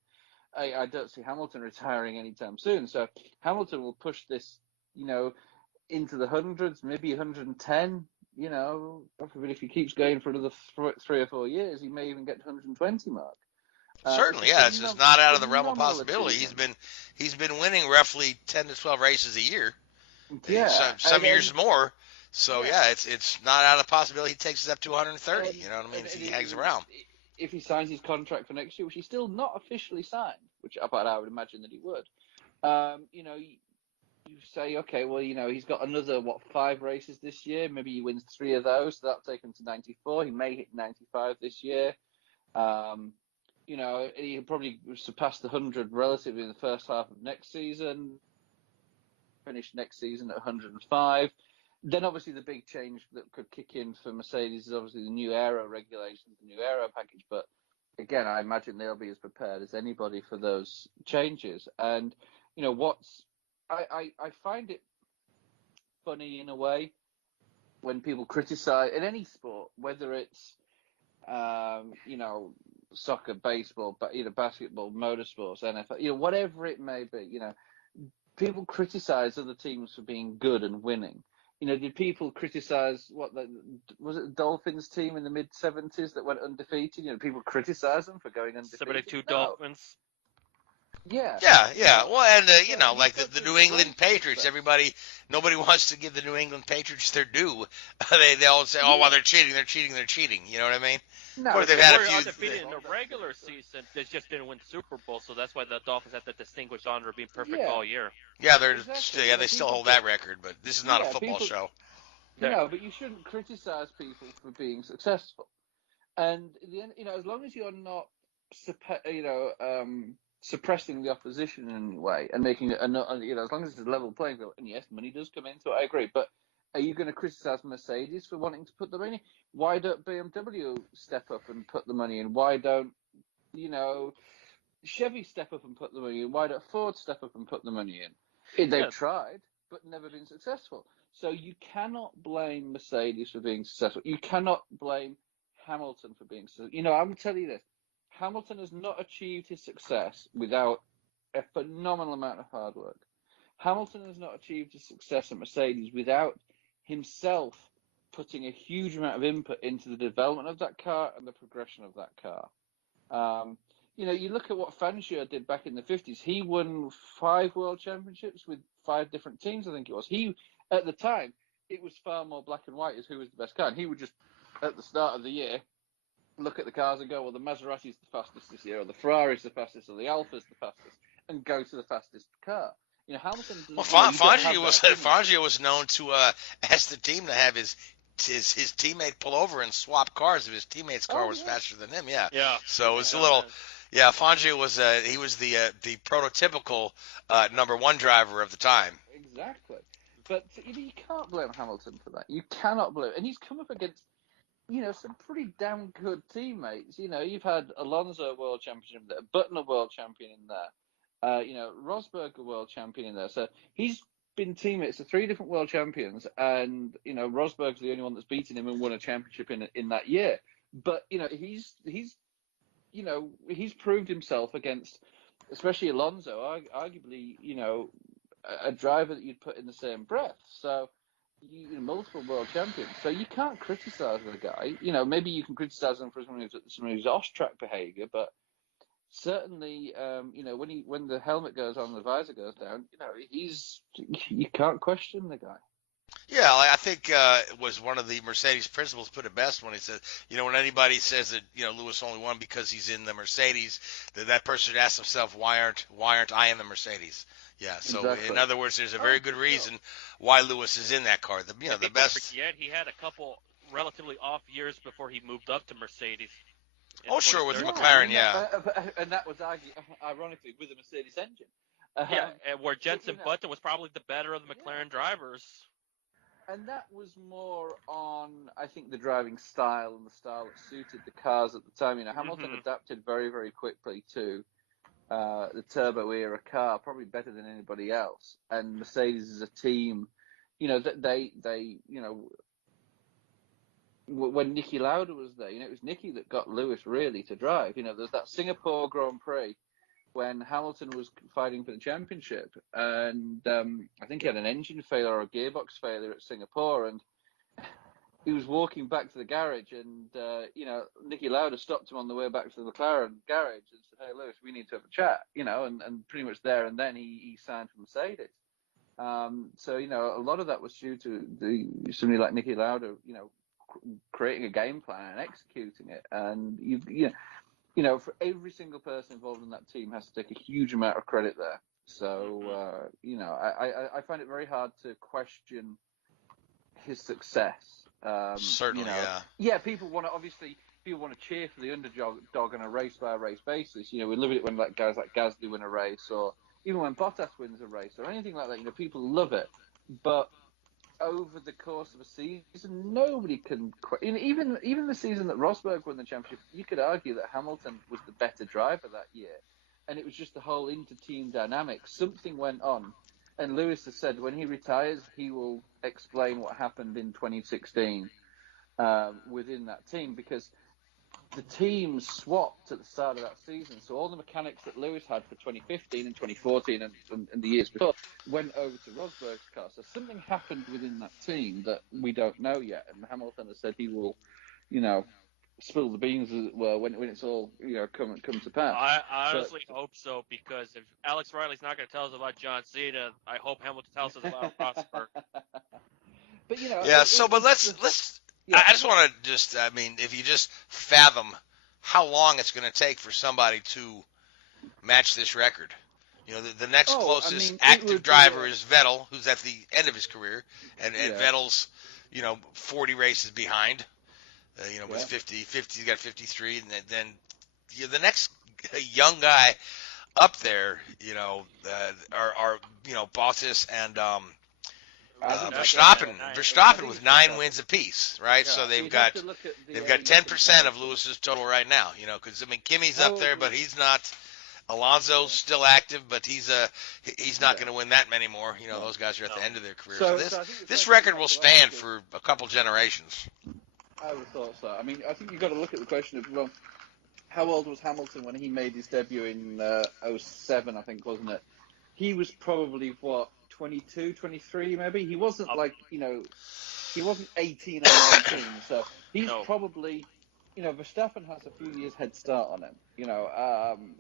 I don't see Hamilton retiring anytime soon. So Hamilton will push this, into the hundreds, maybe 110. But if he keeps going for another 3 or 4 years, he may even get to 120 mark. Certainly, yeah. It's just not out of the realm of possibility. He's been winning roughly 10 to 12 races a year. Yeah, some years more. So yeah, it's not out of the possibility he takes us up to 130. You know what I mean? If he hangs around. If he signs his contract for next year, which he's still not officially signed, but I would imagine that he would. You say, okay, well, he's got another 5 races this year. Maybe he wins 3 of those, so that'll take him to 94. He may hit 95 this year. He'll probably surpass the 100 relatively in the first half of next season. Finish next season at 105. Then obviously the big change that could kick in for Mercedes is obviously the new Aero regulations, the new Aero package. But again, I imagine they'll be as prepared as anybody for those changes. And I find it funny in a way when people criticize in any sport, whether it's soccer, baseball, but basketball, motorsports, NFL, whatever it may be, people criticize other teams for being good and winning. Did people criticize was it the Dolphins team in the mid-70s that went undefeated? People criticize them for going undefeated. 72 No. Dolphins. Yeah. Yeah. Well, and like you've the got New to England embrace Patriots, that. nobody wants to give the New England Patriots their due. They all say, oh, well, they're cheating. You know what I mean? No, Of course, they they've had a They were few. undefeated in the regular season. They just didn't win Super Bowl, so that's why the Dolphins had the distinguished honor of being perfect Yeah. all year. Yeah, Exactly. they still hold that record, but this is not a football show. No, but you shouldn't criticize people for being successful. And at the end, as long as you're not, suppressing the opposition in any way and making it, as long as it's a level playing field. And yes, money does come into it. I agree, but are you going to criticize Mercedes for wanting to put the money in? Why don't BMW step up and put the money in? Why don't Chevy step up and put the money in? Why don't Ford step up and put the money in? They've tried, but never been successful. So you cannot blame Mercedes for being successful. You cannot blame Hamilton for being successful. I'm going to tell you this. Hamilton has not achieved his success without a phenomenal amount of hard work. Hamilton has not achieved his success at Mercedes without himself putting a huge amount of input into the development of that car and the progression of that car. You look at what Fangio did back in the 50s. He won 5 world championships with 5 different teams, I think it was. At the time, it was far more black and white as who was the best car. And he would just, at the start of the year, look at the cars and go, well, the Maserati's the fastest this year, or the Ferrari's the fastest, or the Alfa's the fastest, and go to the fastest car. Hamilton. Well, Fangio was known to ask the team to have his teammate pull over and swap cars if his teammate's car was faster than him. Yeah. Yeah. So it was a little. Yeah, Fangio was the prototypical number 1 driver of the time. Exactly. But you can't blame Hamilton for that. You cannot blame, and he's come up against some pretty damn good teammates. You've had Alonso world championship there, Button a world champion in there, Rosberg a world champion in there. So he's been teammates to 3 different world champions, and Rosberg's the only one that's beaten him and won a championship in that year. But he's proved himself against, especially Alonso, arguably a driver that you'd put in the same breath. So. Multiple world champions, so you can't criticize the guy. Maybe you can criticize him for some of his off-track behavior, but certainly, when the helmet goes on, the visor goes down, you can't question the guy. Yeah, I think it was one of the Mercedes principals put it best when he said, when anybody says that Lewis only won because he's in the Mercedes, that person should ask himself, why aren't I in the Mercedes? Yeah, so exactly. In other words, there's a very good reason why Lewis is in that car. The best. Yet he had a couple relatively off years before he moved up to Mercedes. Oh, sure, with McLaren, yeah. And that was ironically with a Mercedes engine. And where Jenson Button was probably the better of the McLaren drivers. And that was more on, I think, the driving style and the style that suited the cars at the time. Hamilton adapted very, very quickly to the turbo era car, probably better than anybody else. And Mercedes is a team, that they when Niki Lauda was there, it was Niki that got Lewis really to drive. There's that Singapore Grand Prix when Hamilton was fighting for the championship, and I think he had an engine failure or a gearbox failure at Singapore, and he was walking back to the garage, and Niki Lauda stopped him on the way back to the McLaren garage and said, "Hey, Lewis, we need to have a chat," and pretty much there and then he signed for Mercedes. So a lot of that was due to somebody like Niki Lauda, creating a game plan and executing it, and for every single person involved in that team has to take a huge amount of credit there. So I find it very hard to question his success. Certainly, yeah. Yeah, people want to cheer for the underdog on a race by race basis. We love it when guys like Gasly win a race, or even when Bottas wins a race, or anything like that. People love it, but over the course of a season, nobody can. Even the season that Rosberg won the championship, you could argue that Hamilton was the better driver that year, and it was just the whole inter-team dynamic. Something went on, and Lewis has said when he retires, he will explain what happened in 2016 within that team, because the team swapped at the start of that season. So all the mechanics that Lewis had for 2015 and 2014 and the years before went over to Rosberg's car. So something happened within that team that we don't know yet. And Hamilton has said he will, spill the beans, as it were, when it's all, come to pass. I honestly hope so, because if Alex Riley's not going to tell us about John Cena, I hope Hamilton tells us about Rosberg. But, Yeah, but let's Yeah. I just want to if you just fathom how long it's going to take for somebody to match this record. The next closest active driver is Vettel, who's at the end of his career, and Vettel's, 40 races behind, with 50, he's got 53, and then the next young guy up there, are Bottas and Verstappen with 9 wins apiece, right? Yeah. So they've You'd got have to look at the 10% of Lewis's total right now. Because Kimmy's up there, but he's not. Alonso's still active, but he's not going to win that many more. Those guys are at the end of their career. So this record will stand for a couple generations. I would have thought so. I think you've got to look at the question of, well, how old was Hamilton when he made his debut in 07, I think, wasn't it? He was probably, 22, 23 maybe? He wasn't he wasn't 18 or 19, so he's probably, Verstappen has a few years head start on him,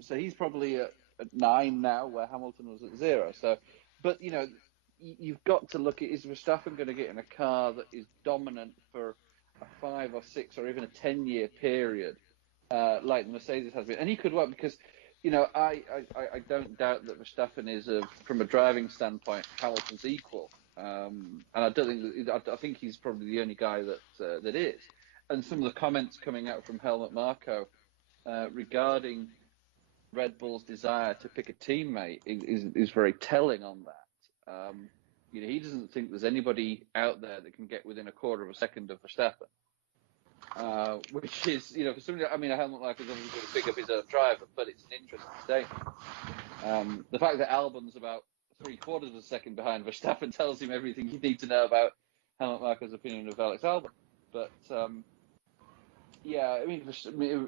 so he's probably at 9 now, where Hamilton was at 0. So, but, you've got to look at, is Verstappen going to get in a car that is dominant for a 5 or 6 or even a 10-year period, like the Mercedes has been? And he could work, because I don't doubt that Verstappen is, from a driving standpoint, Hamilton's equal, and I think he's probably the only guy that is. And some of the comments coming out from Helmut Marko regarding Red Bull's desire to pick a teammate is very telling on that. He doesn't think there's anybody out there that can get within a quarter of a second of Verstappen. Which is, for somebody, Helmut Marko is obviously going to pick up his own driver, but it's an interesting statement. The fact that Albon's about 3/4 of a second behind Verstappen tells him everything you need to know about Helmut Marko's opinion of Alex Albon. But,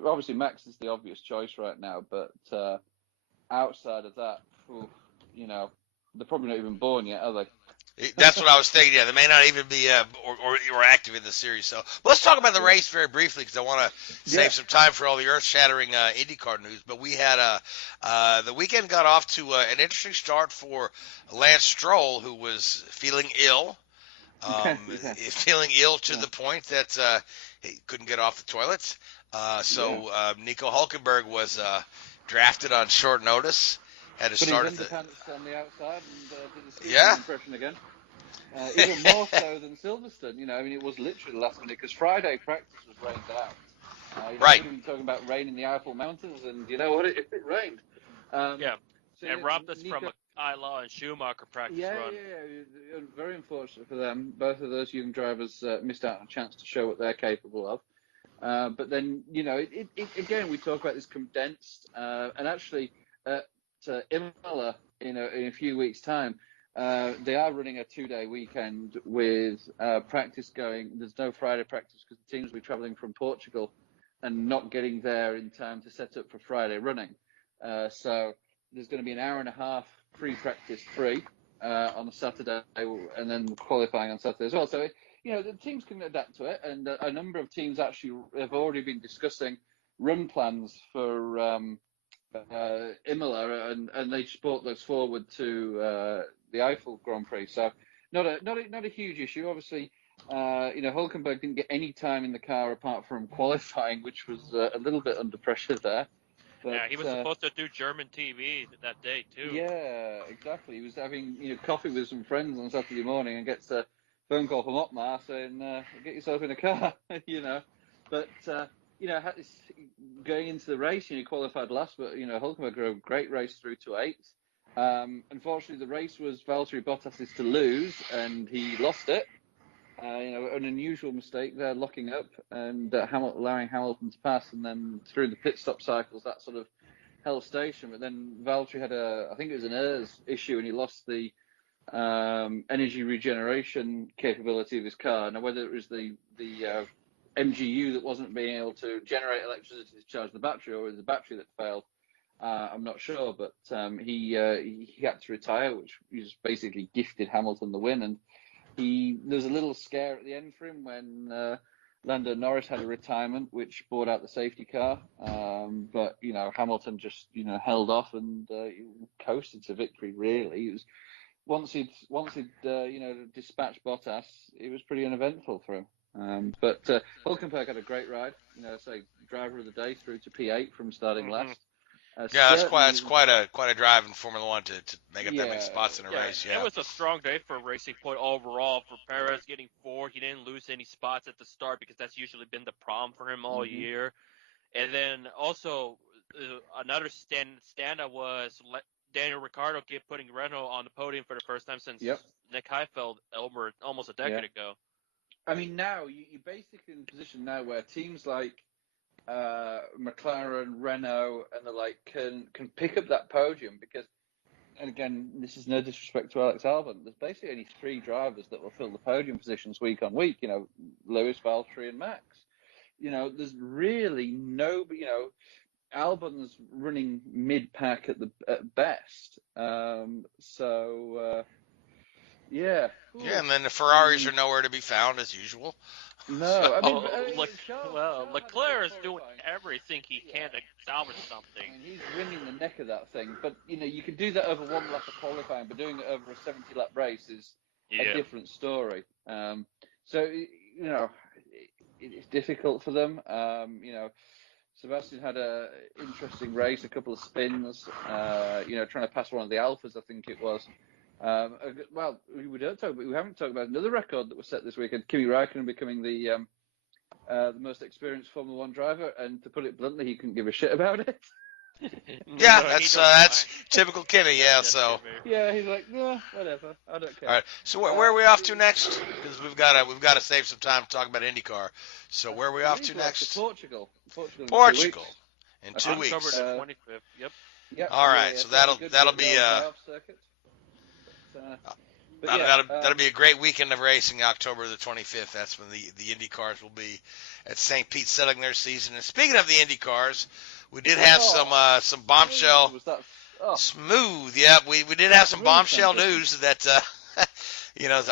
obviously Max is the obvious choice right now, but outside of that, they're probably not even born yet, are they? That's what I was thinking. Yeah, they may not even be or active in the series. So let's talk about the race very briefly, because I want to save some time for all the earth-shattering IndyCar news. But we had the weekend got off to an interesting start for Lance Stroll, who was feeling ill. Feeling ill to the point that he couldn't get off the toilet. Nico Hulkenberg was drafted on short notice. Had to start at the pants on the outside and did a impression again. Even more so than Silverstone. It was literally the last minute, because Friday practice was rained out. Right. We've been talking about rain in the Eiffel Mountains, and you know what? It rained. And robbed us from a Isla and Schumacher practice run. Yeah. Very unfortunate for them. Both of those young drivers missed out on a chance to show what they're capable of. But then, again, we talk about this condensed, and actually, Imola in a few weeks' time, they are running a 2-day weekend with practice going. There's no Friday practice because the teams will be travelling from Portugal and not getting there in time to set up for Friday running. So there's going to be an hour and a half pre-practice on a Saturday, and then qualifying on Saturday as well. So the teams can adapt to it, and a number of teams actually have already been discussing run plans for Imola, and they brought those forward to the Eiffel Grand Prix. So not a huge issue. Obviously, Hulkenberg didn't get any time in the car apart from qualifying, which was a little bit under pressure there. But, he was supposed to do German TV that day too. Yeah, exactly. He was having coffee with some friends on Saturday morning and gets a phone call from Otmar saying, "Get yourself in a car," But going into the race, he qualified last, but Hulkenberg drove a great race through to 8th. Unfortunately, the race was Valtteri Bottas's to lose, and he lost it. An unusual mistake there, locking up and allowing Hamilton to pass, and then through the pit stop cycles, that sort of held station. But then Valtteri had I think it was an ERS issue, and he lost the energy regeneration capability of his car. Now, whether it was the MGU that wasn't being able to generate electricity to charge the battery, or it was the battery that failed, I'm not sure. But he had to retire, which was basically gifted Hamilton the win. And there was a little scare at the end for him when Lando Norris had a retirement, which brought out the safety car. But Hamilton just held off and coasted to victory. Really, it was once he'd dispatched Bottas, it was pretty uneventful for him. But Hulkenberg had a great ride. Driver of the day through to P8 from starting last. Yeah, it's quite a drive in Formula One to make up that many spots in a race. Yeah, it was a strong day for Racing Point overall. For Perez getting 4, he didn't lose any spots at the start because that's usually been the problem for him all year. And then also another standout was Daniel Ricciardo putting Renault on the podium for the first time since Nick Heidfeld almost a decade ago. I mean, now you're basically in a position now where teams like McLaren, Renault, and the like can pick up that podium because, and again, this is no disrespect to Alex Albon, there's basically only 3 drivers that will fill the podium positions week on week. Lewis, Valtteri, and Max. There's really no. Albon's running mid-pack at best. Yeah. Yeah, and then the Ferraris are nowhere to be found as usual. No, I mean, Leclerc is doing everything he can to salvage something. I mean, he's wringing the neck of that thing, but you can do that over one lap of qualifying, but doing it over a 70-lap race is a different story. It's difficult for them. Sebastian had a interesting race, a couple of spins. Trying to pass one of the Alphas, I think it was. We haven't talked about another record that was set this weekend. Kimi Räikkönen becoming the most experienced Formula One driver, and to put it bluntly, he couldn't give a shit about it. Yeah, that's typical Kimi. Yeah, so. Yeah, he's like, whatever, I don't care. All right, so where are we off to next? Because we've got to save some time to talk about IndyCar. So where are we off to next? Portugal. In 2 weeks. October the 25th. Yep. All right, so that'll be that'll be a great weekend of racing, October the 25th. That's when the Indy cars will be at St. Pete settling their season. And speaking of the Indy cars, we did have some bombshell smooth. Yeah, we did have some bombshell news that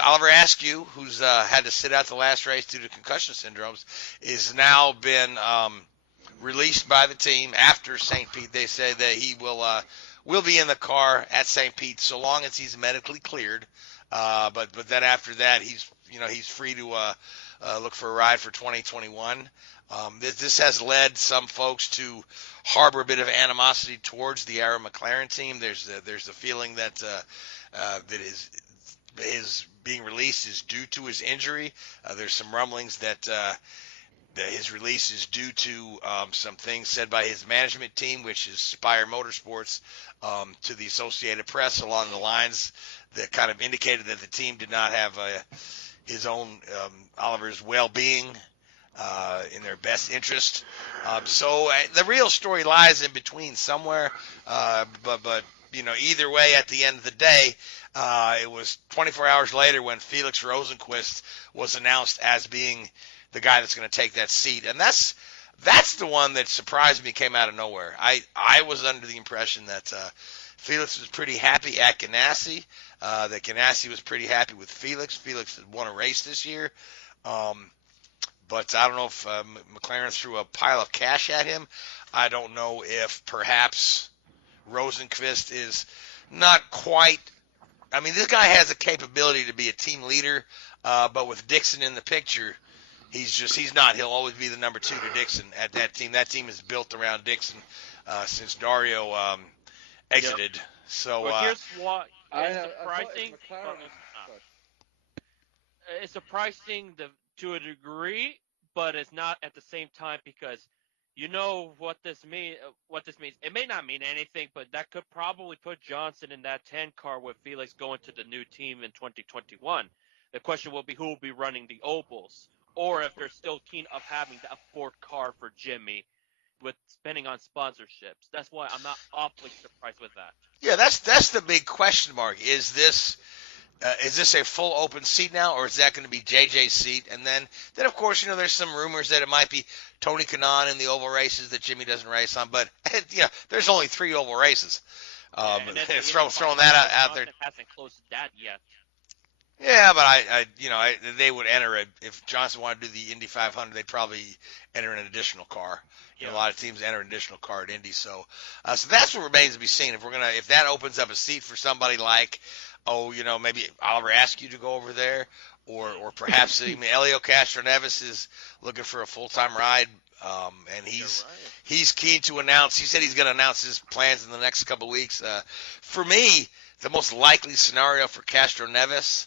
Oliver Askew, who's had to sit out the last race due to concussion syndromes, is now been released by the team after St. Pete. They say that he will be in the car at St. Pete so long as he's medically cleared. But then after that, he's free to look for a ride for 2021. This has led some folks to harbor a bit of animosity towards the Arrow McLaren team. There's the feeling that his being released is due to his injury. There's some rumblings that his release is due to some things said by his management team, which is Spire Motorsports, to the Associated Press along the lines that kind of indicated that the team did not have his own Oliver's well-being in their best interest. So the real story lies in between somewhere. But either way, at the end of the day, it was 24 hours later when Felix Rosenqvist was announced as being the guy that's going to take that seat. And that's the one that surprised me, came out of nowhere. I was under the impression that Felix was pretty happy at Ganassi, that Ganassi was pretty happy with Felix. Felix had won a race this year. But I don't know if McLaren threw a pile of cash at him. I don't know if perhaps Rosenqvist is not quite – I mean, this guy has a capability to be a team leader, but with Dixon in the picture – he's not. He'll always be the number 2 to Dixon at that team. That team is built around Dixon since Dario exited. Yep. So here's what is surprising. It's surprising to a degree, but it's not at the same time because what this means. It may not mean anything, but that could probably put Johnson in that 10 car with Felix going to the new team in 2021. The question will be who will be running the ovals, or if they're still keen of having a fourth car for Jimmy, with spending on sponsorships. That's why I'm not awfully surprised with that. Yeah, that's the big question mark. Is this a full open seat now, or is that going to be JJ's seat? And then of course, there's some rumors that it might be Tony Kanaan in the oval races that Jimmy doesn't race on. But there's only 3 oval races. And then the Throwing that out there. Hasn't closed that yet. Yeah, but they would enter it if Johnson wanted to do the Indy 500. They'd probably enter an additional car. A lot of teams enter an additional car at Indy, so that's what remains to be seen. If that opens up a seat for somebody like, maybe Oliver Askew to go over there, or perhaps Elio Castroneves is looking for a full-time ride, and he's keen to announce. He said he's going to announce his plans in the next couple of weeks. For me, the most likely scenario for Castroneves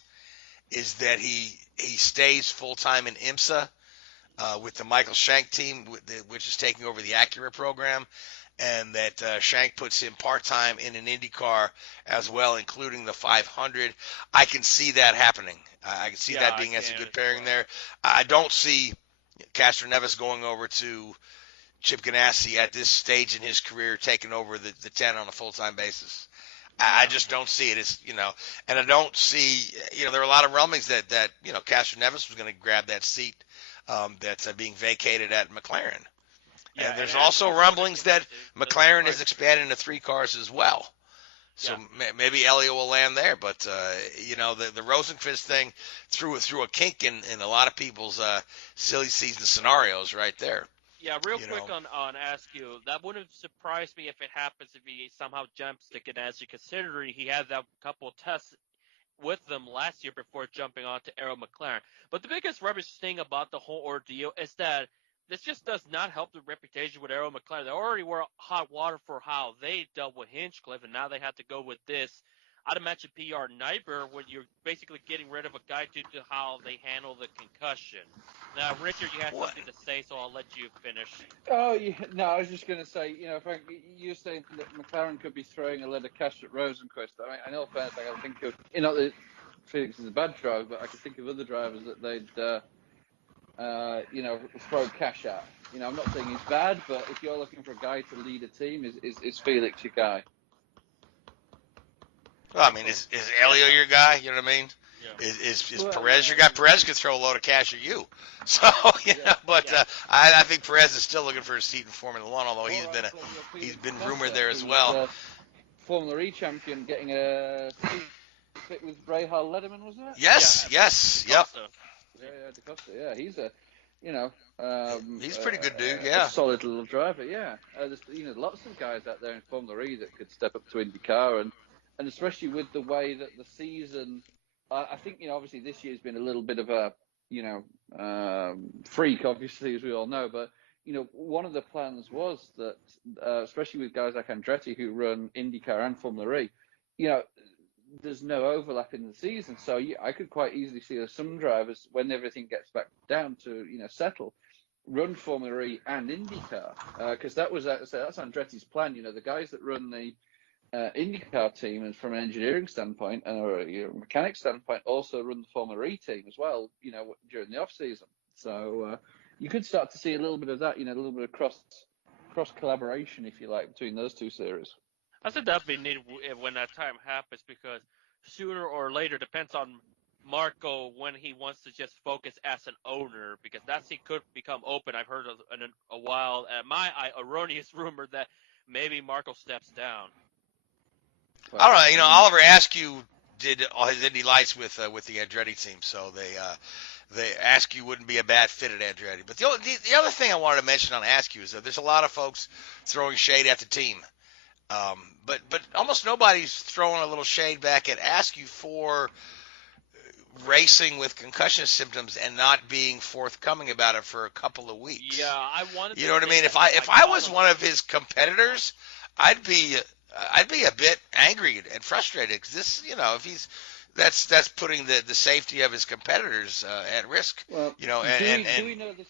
is that he stays full-time in IMSA. With the Michael Shank team, which is taking over the Acura program, and that Shank puts him part-time in an IndyCar as well, including the 500. I can see that happening. I can see that being as a good pairing there. I don't see Castroneves going over to Chip Ganassi at this stage in his career, taking over the 10 on a full-time basis. I just don't see it. And I don't see, there are a lot of rumblings that Castroneves was going to grab that seat that's being vacated at McLaren. Yeah, and there's also rumblings that McLaren is expanding to 3 cars as well. So maybe Elio will land there. But, the Rosenqvist thing threw a kink in a lot of people's silly season scenarios right there. Yeah, real quick on Askew, that wouldn't surprise me if it happens if he somehow jumps to Ganassi, considering he had that couple of tests with them last year before jumping on to Arrow McLaren. But the biggest rubbish thing about the whole ordeal is that this just does not help the reputation with Arrow McLaren. They already were hot water for how they dealt with Hinchcliffe, and now they have to go with this. I'd imagine PR nightmare when you're basically getting rid of a guy due to how they handle the concussion. Now, Richard, you had something to say, so I'll let you finish. Oh, no, I was just going to say, Frank, you're saying that McLaren could be throwing a lot of cash at Rosenqvist. I know, fairness, I can think of, that Felix is a bad driver, but I can think of other drivers that they'd, throw cash at. I'm not saying he's bad, but if you're looking for a guy to lead a team, is Felix your guy? Well, is Elio your guy? You know what I mean? Yeah. Is Perez your guy? Perez could throw a load of cash at you. So, I think Perez is still looking for a seat in Formula One, although he's been rumored there as well. Formula E champion getting a seat fit with Rahal Letterman, wasn't it? Yes, yep. DaCosta, yeah. He's he's a pretty good dude, a solid little driver, yeah. There's lots of guys out there in Formula E that could step up to IndyCar, and especially with the way that the season, I think, obviously this year's been a little bit of a, freak, obviously, as we all know, but, one of the plans was that, especially with guys like Andretti who run IndyCar and Formula E, there's no overlap in the season, so I could quite easily see some drivers, when everything gets back down to, settle, run Formula E and IndyCar, because that's Andretti's plan. The guys that run the IndyCar team, and from an engineering standpoint and a mechanic standpoint, also run the Formula E team as well, during the off season. So you could start to see a little bit of that, a little bit of cross collaboration, if you like, between those two series. I think that'd be neat when that time happens, because sooner or later, depends on Marco when he wants to just focus as an owner, because that seat could become open. I've heard in a while, erroneous rumor that maybe Marco steps down. I don't know. Oliver Askew did all his Indy Lights with the Andretti team, so they Askew wouldn't be a bad fit at Andretti. But the other thing I wanted to mention on Askew is that there's a lot of folks throwing shade at the team, but almost nobody's throwing a little shade back at Askew for racing with concussion symptoms and not being forthcoming about it for a couple of weeks. Yeah, I wanted. You know what I mean? If I was one of his competitors, I'd be a bit angry and frustrated, because this, if that's putting the safety of his competitors at risk. Well, do we know this?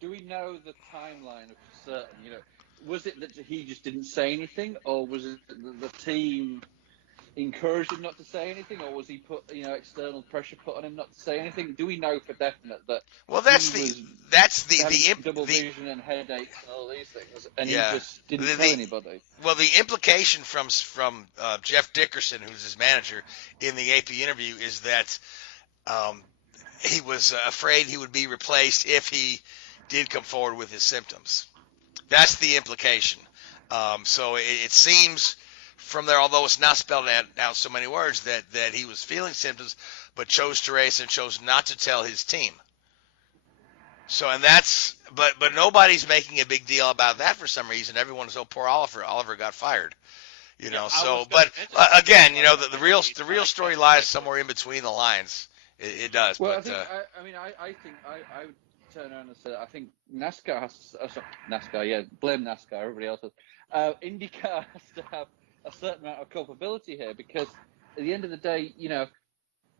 Do we know the timeline of certain? Was it that he just didn't say anything, or was it that the team encouraged him not to say anything, or was he put, external pressure put on him not to say anything? Do we know for definite that? Well, that's he the double vision and headaches and all these things, and Yeah. he just didn't tell anybody. Well, the implication from Jeff Dickerson, who's his manager, in the AP interview is that he was afraid he would be replaced if he did come forward with his symptoms. That's the implication. So it seems from there, although it's not spelled out so many words, that he was feeling symptoms, but chose to race and chose not to tell his team. So, and that's, but nobody's making a big deal about that for some reason. Everyone's, oh, poor Oliver. Oliver got fired. So, but again, the real story lies somewhere in between the lines. It does. Well, but, I think I would turn around and say I think NASCAR has blame NASCAR. Everybody else has. IndyCar has to have a certain amount of culpability here, because at the end of the day,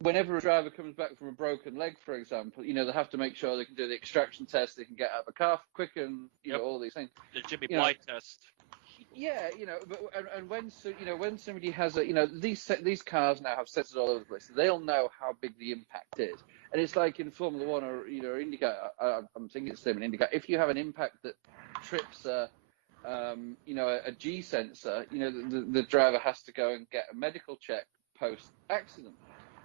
whenever a driver comes back from a broken leg, for example, they have to make sure they can do the extraction test, they can get out of the car quicker, and all these things. The Jimmy Blight test. Yeah, but when somebody has these cars now have sensors all over the place, so they'll know how big the impact is. And it's like in Formula One or IndyCar. I'm thinking it's the same in IndyCar. If you have an impact that trips a G sensor, the driver has to go and get a medical check post accident.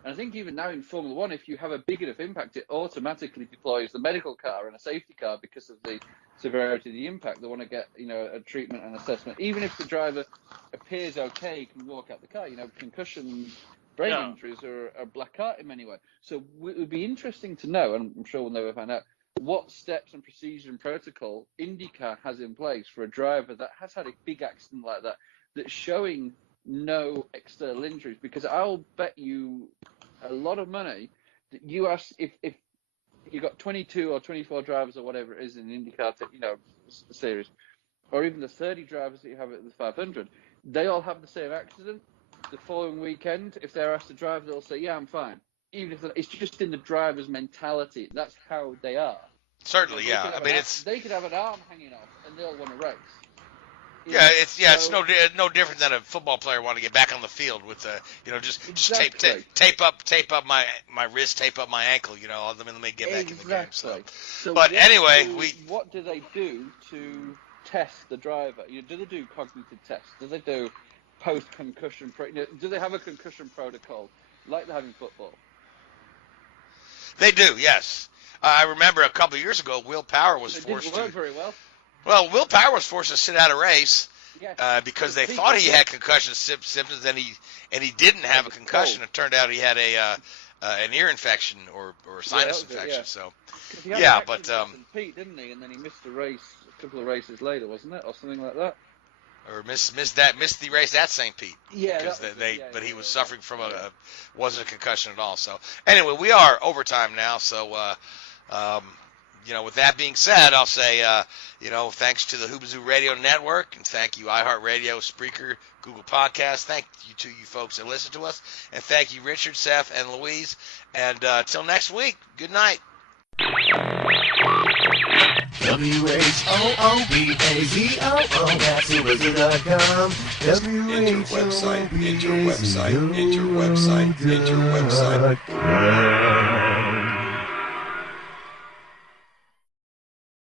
And I think even now in Formula One, if you have a big enough impact, it automatically deploys the medical car and a safety car because of the severity of the impact. They want to get, a treatment and assessment. Even if the driver appears okay, he can walk out the car. Concussion, brain injuries are black art in many ways. So it would be interesting to know, and I'm sure we'll never find out, what steps and procedure and protocol IndyCar has in place for a driver that has had a big accident like that, that's showing no external injuries. Because I'll bet you a lot of money that you ask if you got 22 or 24 drivers or whatever it is in the IndyCar series, or even the 30 drivers that you have at the 500, they all have the same accident. The following weekend, if they're asked to drive, they'll say, "Yeah, I'm fine." Even if it's just in the driver's mentality, that's how they are. Certainly, yeah. I mean, they could have an arm hanging off and they'll want to race. It's no different than a football player wanting to get back on the field with just Exactly. tape up my wrist, tape up my ankle, let me get back in the game. So but anyway, what do they do to test the driver? Do they do cognitive tests? Do they do post-concussion? Do they have a concussion protocol like they have in football? They do, yes. I remember a couple of years ago, Will Power was forced to. It didn't work very well. Well, Will Power was forced to sit out a race because they thought he had concussion symptoms, and he didn't have a concussion. It turned out he had an ear infection or sinus infection. So but Pete, didn't he? And then he missed a race a couple of races later, wasn't it, or something like that? Or missed the race at St. Pete. Yeah, because he was suffering from wasn't a concussion at all. So anyway, we are overtime now. So with that being said, I'll say thanks to the Hoobazoo Radio Network, and thank you iHeartRadio, Spreaker, Google Podcasts. Thank you to you folks that listen to us, and thank you Richard, Seth, and Louise. And till next week, good night. WHOOBAZOO, that's Hoobazoo.com. Enter website, enter website, enter website, enter website.